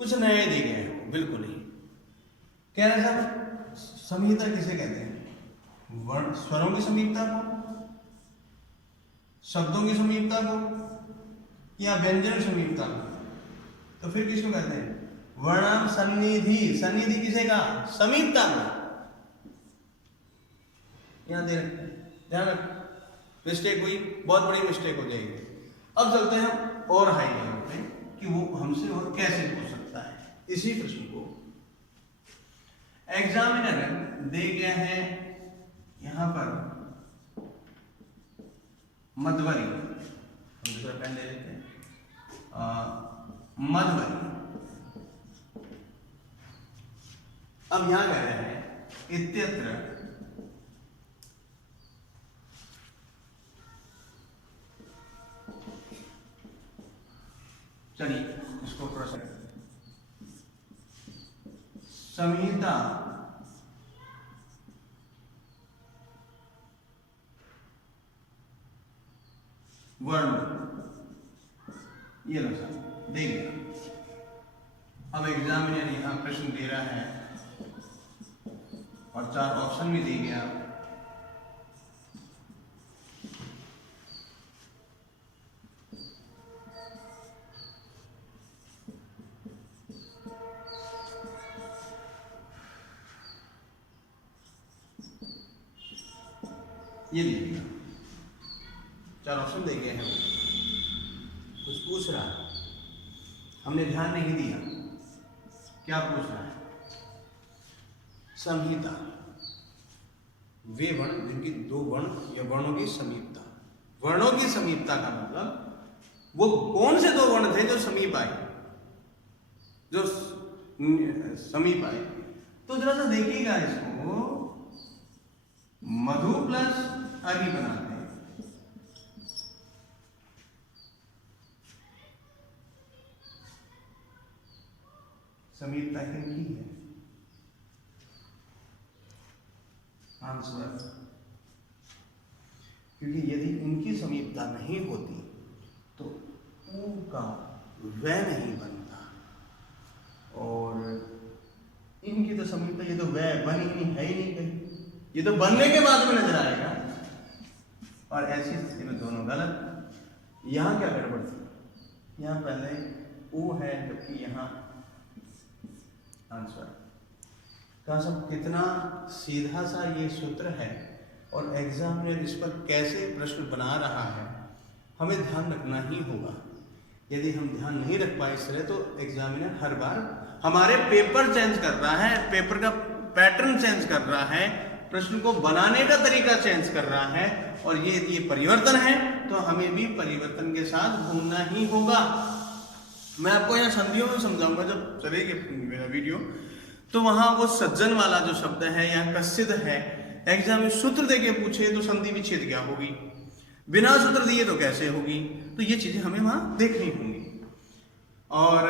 कुछ नए दे गए हैं, बिल्कुल ही कह रहे साहब समीपता किसे कहते हैं? वर्ण स्वरों की समीपता को, शब्दों की समीपता को, या व्यंजन समीपता को? तो फिर किसको कहते हैं? वर्णाम सन्निधि। सन्निधि किसे कहा? समीपता को। यहाँ दे रखते हैं, ध्यान रख मिस्टेक हुई, बहुत बड़ी मिस्टेक हो जाएगी। अब चलते हैं हम और हाई लेवल पे कि वो हमसे और कैसे पूछ सकता है। इसी प्रश्न को एग्जामिनर दे गया है यहां पर मधुबरी, हम दूसरा पेन ले लेते हैं, मधुबरी। अब यहां कह रहे हैं इत्यत्र चलिए इसको थोड़ा सा संहिता वर्ण, ये लो सर दे गया। अब एग्जामिनर यहां प्रश्न दे रहा है और 4 ऑप्शन भी दे गया। ये लीजिएगा 4 ऑप्शन दे गए हैं, कुछ पूछ रहा है, हमने ध्यान नहीं दिया क्या पूछ रहा है। संहिता, वे वर्ण जिनकी 2 वर्ण या वर्णों की समीपता। वर्णों की समीपता का मतलब वो कौन से 2 वर्ण थे जो समीप आए, जो समीप आए। तो जरा सा देखिएगा इसको, मधु प्लस अरि बनाते हैं, समीपता किनकी है, आंसर। क्योंकि यदि उनकी समीपता नहीं होती तो ऊ का वह नहीं बनता, और इनकी तो समीपता, ये तो वह बनी नहीं है ही नहीं कहीं, ये तो बनने के बाद में नजर आएगा। और ऐसी स्थिति में दोनों गलत। यहां क्या गड़बड़ थी, यहां पहले ऊ है जबकि यहां आंसर का। सब कितना सीधा सा ये सूत्र है और एग्जामिनर इस पर कैसे प्रश्न बना रहा है, हमें ध्यान रखना ही होगा। यदि हम ध्यान नहीं रख पाए इस तरह तो एग्जामिनर हर बार हमारे पेपर चेंज कर रहा है, पेपर का पैटर्न चेंज कर रहा है, प्रश्न को बनाने का तरीका चेंज कर रहा है। और ये परिवर्तन है तो हमें भी परिवर्तन के साथ घूमना ही होगा। मैं आपको यहाँ संधियों में समझाऊंगा जब चलेगी मेरा वीडियो, तो वहां वो सज्जन वाला जो शब्द है या कस्सिद है, एग्जाम में सूत्र देके पूछे तो संधि विच्छेद क्या होगी, बिना सूत्र दिए तो कैसे होगी, तो ये चीजें हमें वहां देखनी होंगी। और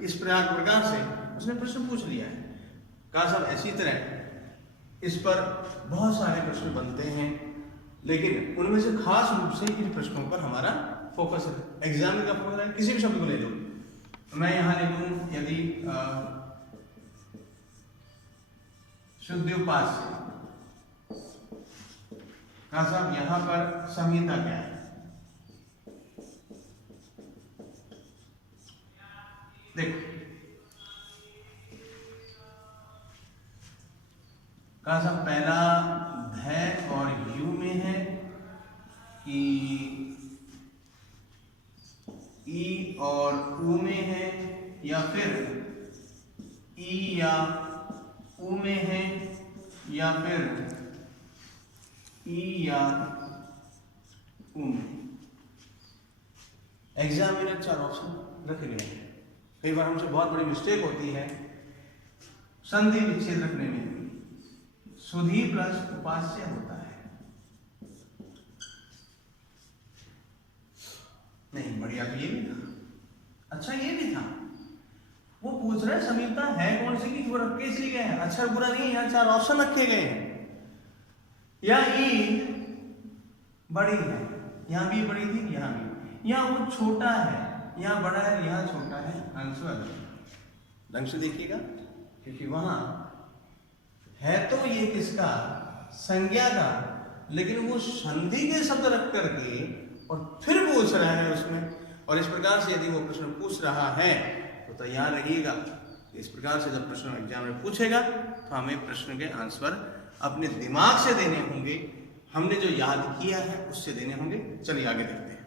इस प्रकार से उसने प्रश्न पूछ लिया है। कहा साहब ऐसी तरह इस पर बहुत सारे प्रश्न बनते हैं, लेकिन उनमें से खास रूप से इन प्रश्नों पर हमारा फोकस है। एग्जाम का फोकस है, किसी भी शब्द को ले लो, मैं यहां ले लूं यदि शुद्धोपास्य, कहा साहब यहां पर संहिता क्या है, देखो कहा साहब पहला ध और यू में है कि ई और ऊ में है, या फिर ई या ऊ में है, या फिर ई या ऊ में। एग्जामिनर 4 ऑप्शन रखे गए हैं। कई बार हमसे बहुत बड़ी मिस्टेक होती है संधि विच्छेद रखने में। सुधी प्लस उपास्य होता है, नहीं बढ़िया, तो ये भी था, अच्छा ये भी था। वो पूछ रहे समीपता है कौन सी की, वो रखे इसलिए गए हैं, अच्छा बुरा नहीं, यहाँ 4 ऑप्शन रखे गए हैं। या ई बड़ी है, यहाँ भी बड़ी थी, यहाँ भी, यहाँ वो छोटा है, यहाँ बड़ा है, यहाँ छोटा है, आंसर ढंग से देखिएगा। क्योंकि वहां है तो ये किसका, संज्ञा का, लेकिन वो संधि के शब्द रख करके और फिर पूछ रहा है उसमें। और इस प्रकार से यदि वो प्रश्न पूछ रहा है तो तैयार रहिएगा। इस प्रकार से जब प्रश्न एग्जाम में पूछेगा तो हमें प्रश्न के आंसर अपने दिमाग से देने होंगे, हमने जो याद किया है उससे देने होंगे। चलिए आगे देखते हैं।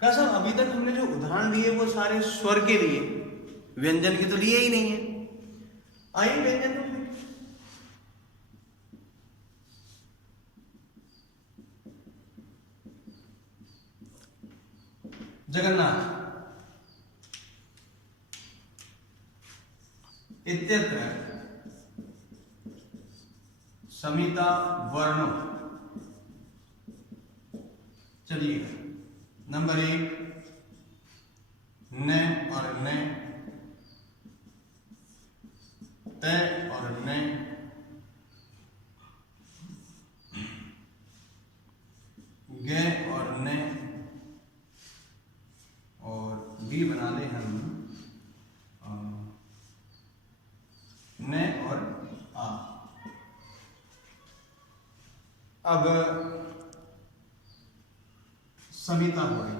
क्या साहब अभी तक हमने जो उदाहरण दिए वो सारे स्वर के लिए, व्यंजन के तो लिए ही नहीं है। आइए व्यंजन में जगन्नाथ इत्यत्र समिता वर्णो। चलिए नंबर 1 न और न, त और न, ग और न, और बी बना ले हम न और आ। अब समिता हो रही है।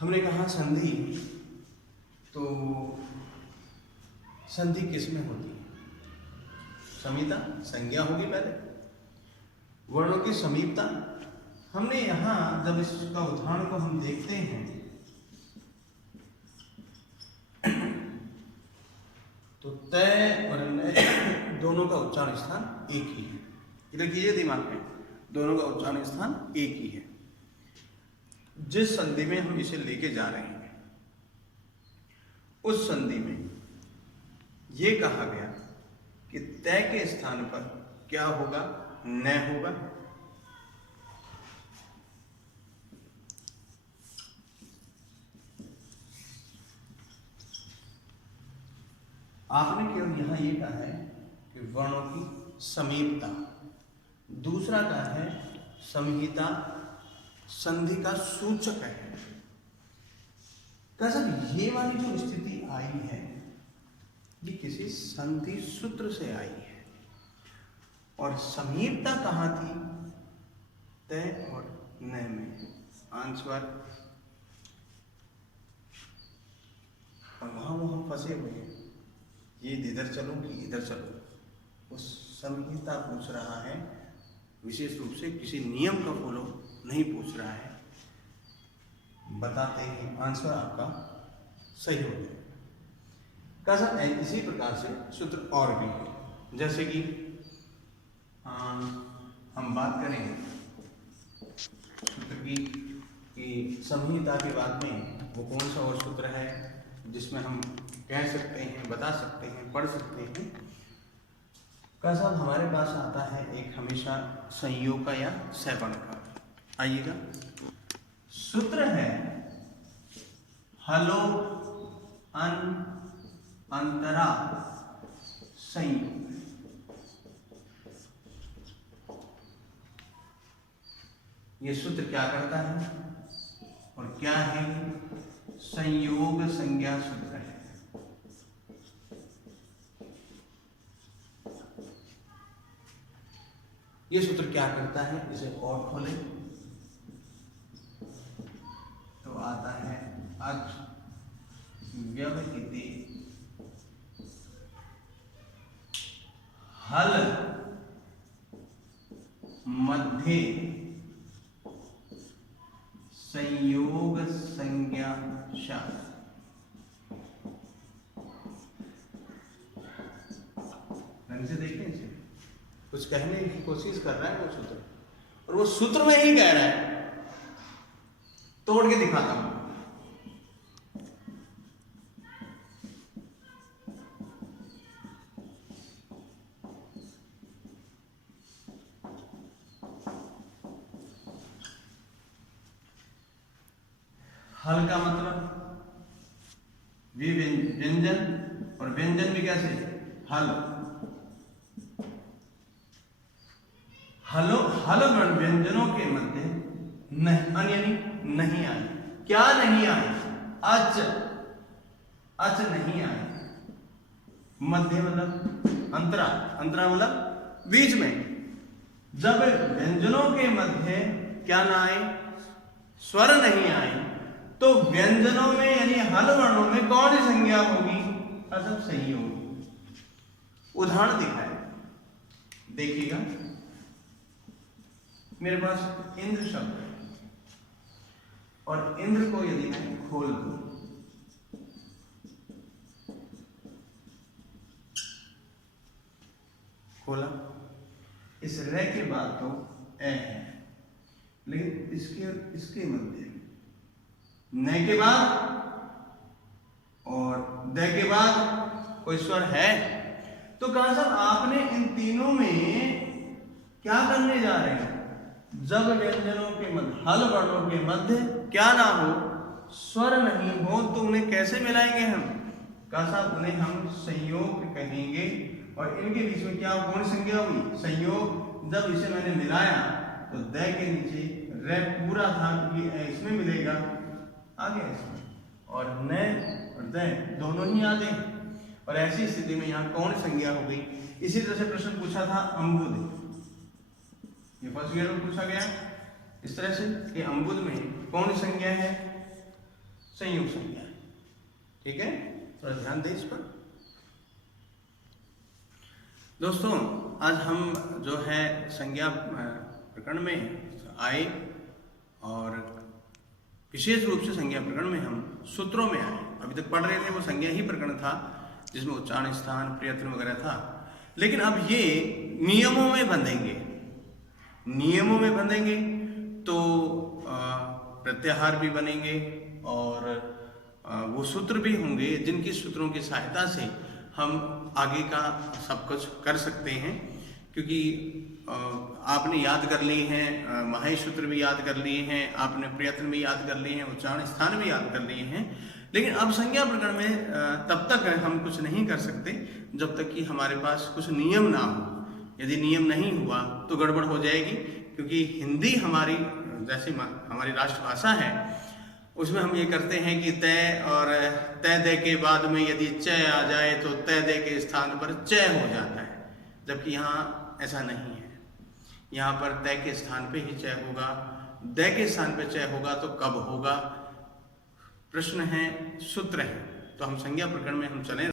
हमने कहा संधि, तो संधि किस में होती है? समिता संज्ञा होगी पहले, वर्णों की समीपता। हमने यहां जब इसका उदाहरण को हम देखते हैं तो तय और न दोनों का उच्चारण स्थान एक ही है। क्लियर कीजिए दिमाग में, दोनों का उच्चारण स्थान एक ही है। जिस संधि में हम इसे लेके जा रहे हैं उस संधि में यह कहा गया कि तय के स्थान पर क्या होगा? न होगा। आपने केवल यहां यह कहा है कि वर्णों की समीपता। दूसरा का है संहिता, संधि का सूचक है। क्या सर ये वाली जो स्थिति आई है ये किसी संधि सूत्र से आई है। और समीपता कहां थी? तय और न में। आंसर और वहां फंसे हुए हैं, ये इधर चलो कि इधर चलो। उस संहिता पूछ रहा है, विशेष रूप से किसी नियम का फॉलो नहीं पूछ रहा है। बताते हैं आंसर आपका सही हो जाएगा। कैसा? इसी प्रकार से सूत्र और भी है। जैसे कि हम बात करें सूत्र की कि संहिता के बाद में वो कौन सा और सूत्र है जिसमें हम कह सकते हैं, बता सकते हैं, पढ़ सकते हैं। कैसा? हमारे पास आता है एक हमेशा संयोग का या सैवर्ण का। आइएगा, सूत्र है हलो अन अंतरा संयोग। ये सूत्र क्या करता है और क्या है? संयोग संज्ञा सूत्र है। ये सूत्र क्या करता है? इसे और खोले तो आता है अच व्यवहिते हल मध्य संयोग संज्ञा शास्त्र। ढंग से देखें इसे, कुछ कहने की कोशिश कर रहा है वो सूत्र, और वो सूत्र में ही कह रहा है। तोड़ के दिखाता हूं। हल का मतलब भी व्यंजन, और व्यंजन भी कैसे? हल। हलो हल व्यंजनों के मध्य नहीं, यानी नहीं आए। क्या नहीं आए? अच, अच नहीं आए। मध्य मतलब अंतरा, अंतरा मतलब बीच में। जब व्यंजनों के मध्य क्या ना आए? स्वर नहीं आए, तो व्यंजनों में यानी हल वर्णों में कौन सी संज्ञा होगी? असब सही होगी। उदाहरण दिखाया। देखिएगा, मेरे पास इंद्र शब्द है और इंद्र को यदि मैं खोल दूं, खोला, इस र के बाद तो ए है, लेकिन इसके मध्य न के बाद और द के बाद कोई स्वर है। तो कहा साहब आपने इन तीनों में क्या करने जा रहे हैं? जब व्यंजनों के मध्य, हल वर्णों के मध्य क्या ना हो, स्वर नहीं हो, तो उन्हें कैसे मिलाएंगे हम? कहा साहब उन्हें हम संयोग कहेंगे। और इनके बीच में क्या कौन संज्ञा हुई? संयोग। जब इसे मैंने मिलाया तो द के नीचे रे पूरा था, क्योंकि इसमें मिलेगा, आ गया इसमें, और न और द दोनों ही आते हैं। और ऐसी स्थिति में यहाँ कौन संज्ञा हो गई? इसी तरह से प्रश्न पूछा था अम्बुद, ये फर्स्ट ईयर में पूछा गया इस तरह से कि अम्बुद में कौन संज्ञा है? संयोग संज्ञा। ठीक है, थोड़ा ध्यान दें इस पर। दोस्तों आज हम जो है संज्ञा प्रकरण में आए और विशेष रूप से संज्ञा प्रकरण में हम सूत्रों में आए। अभी तक पढ़ रहे थे वो संज्ञा ही प्रकरण था जिसमें उच्चारण स्थान प्रयत्न वगैरह था, लेकिन अब ये नियमों में बंधेंगे। नियमों में बंधेंगे तो प्रत्याहार भी बनेंगे और वो सूत्र भी होंगे जिनकी सूत्रों की सहायता से हम आगे का सब कुछ कर सकते हैं। क्योंकि आपने याद कर लिए हैं, महाई सूत्र भी याद कर लिए हैं, आपने प्रयत्न भी याद कर लिए हैं, उच्चारण स्थान भी याद कर लिए हैं, लेकिन अब संज्ञा प्रकरण में तब तक हम कुछ नहीं कर सकते जब तक कि हमारे पास कुछ नियम ना हो। यदि नियम नहीं हुआ तो गड़बड़ हो जाएगी, क्योंकि हिंदी हमारी जैसी हमारी राष्ट्रभाषा है उसमें हम ये करते हैं कि तय और तय दे के बाद में यदि च आ जाए तो तय दे के स्थान पर च हो जाता है, जबकि यहाँ ऐसा नहीं है। यहाँ पर तय के स्थान पे ही च होगा, द के स्थान पे च होगा तो कब होगा? प्रश्न है, सूत्र है। तो हम संज्ञा प्रकरण में हम चलें।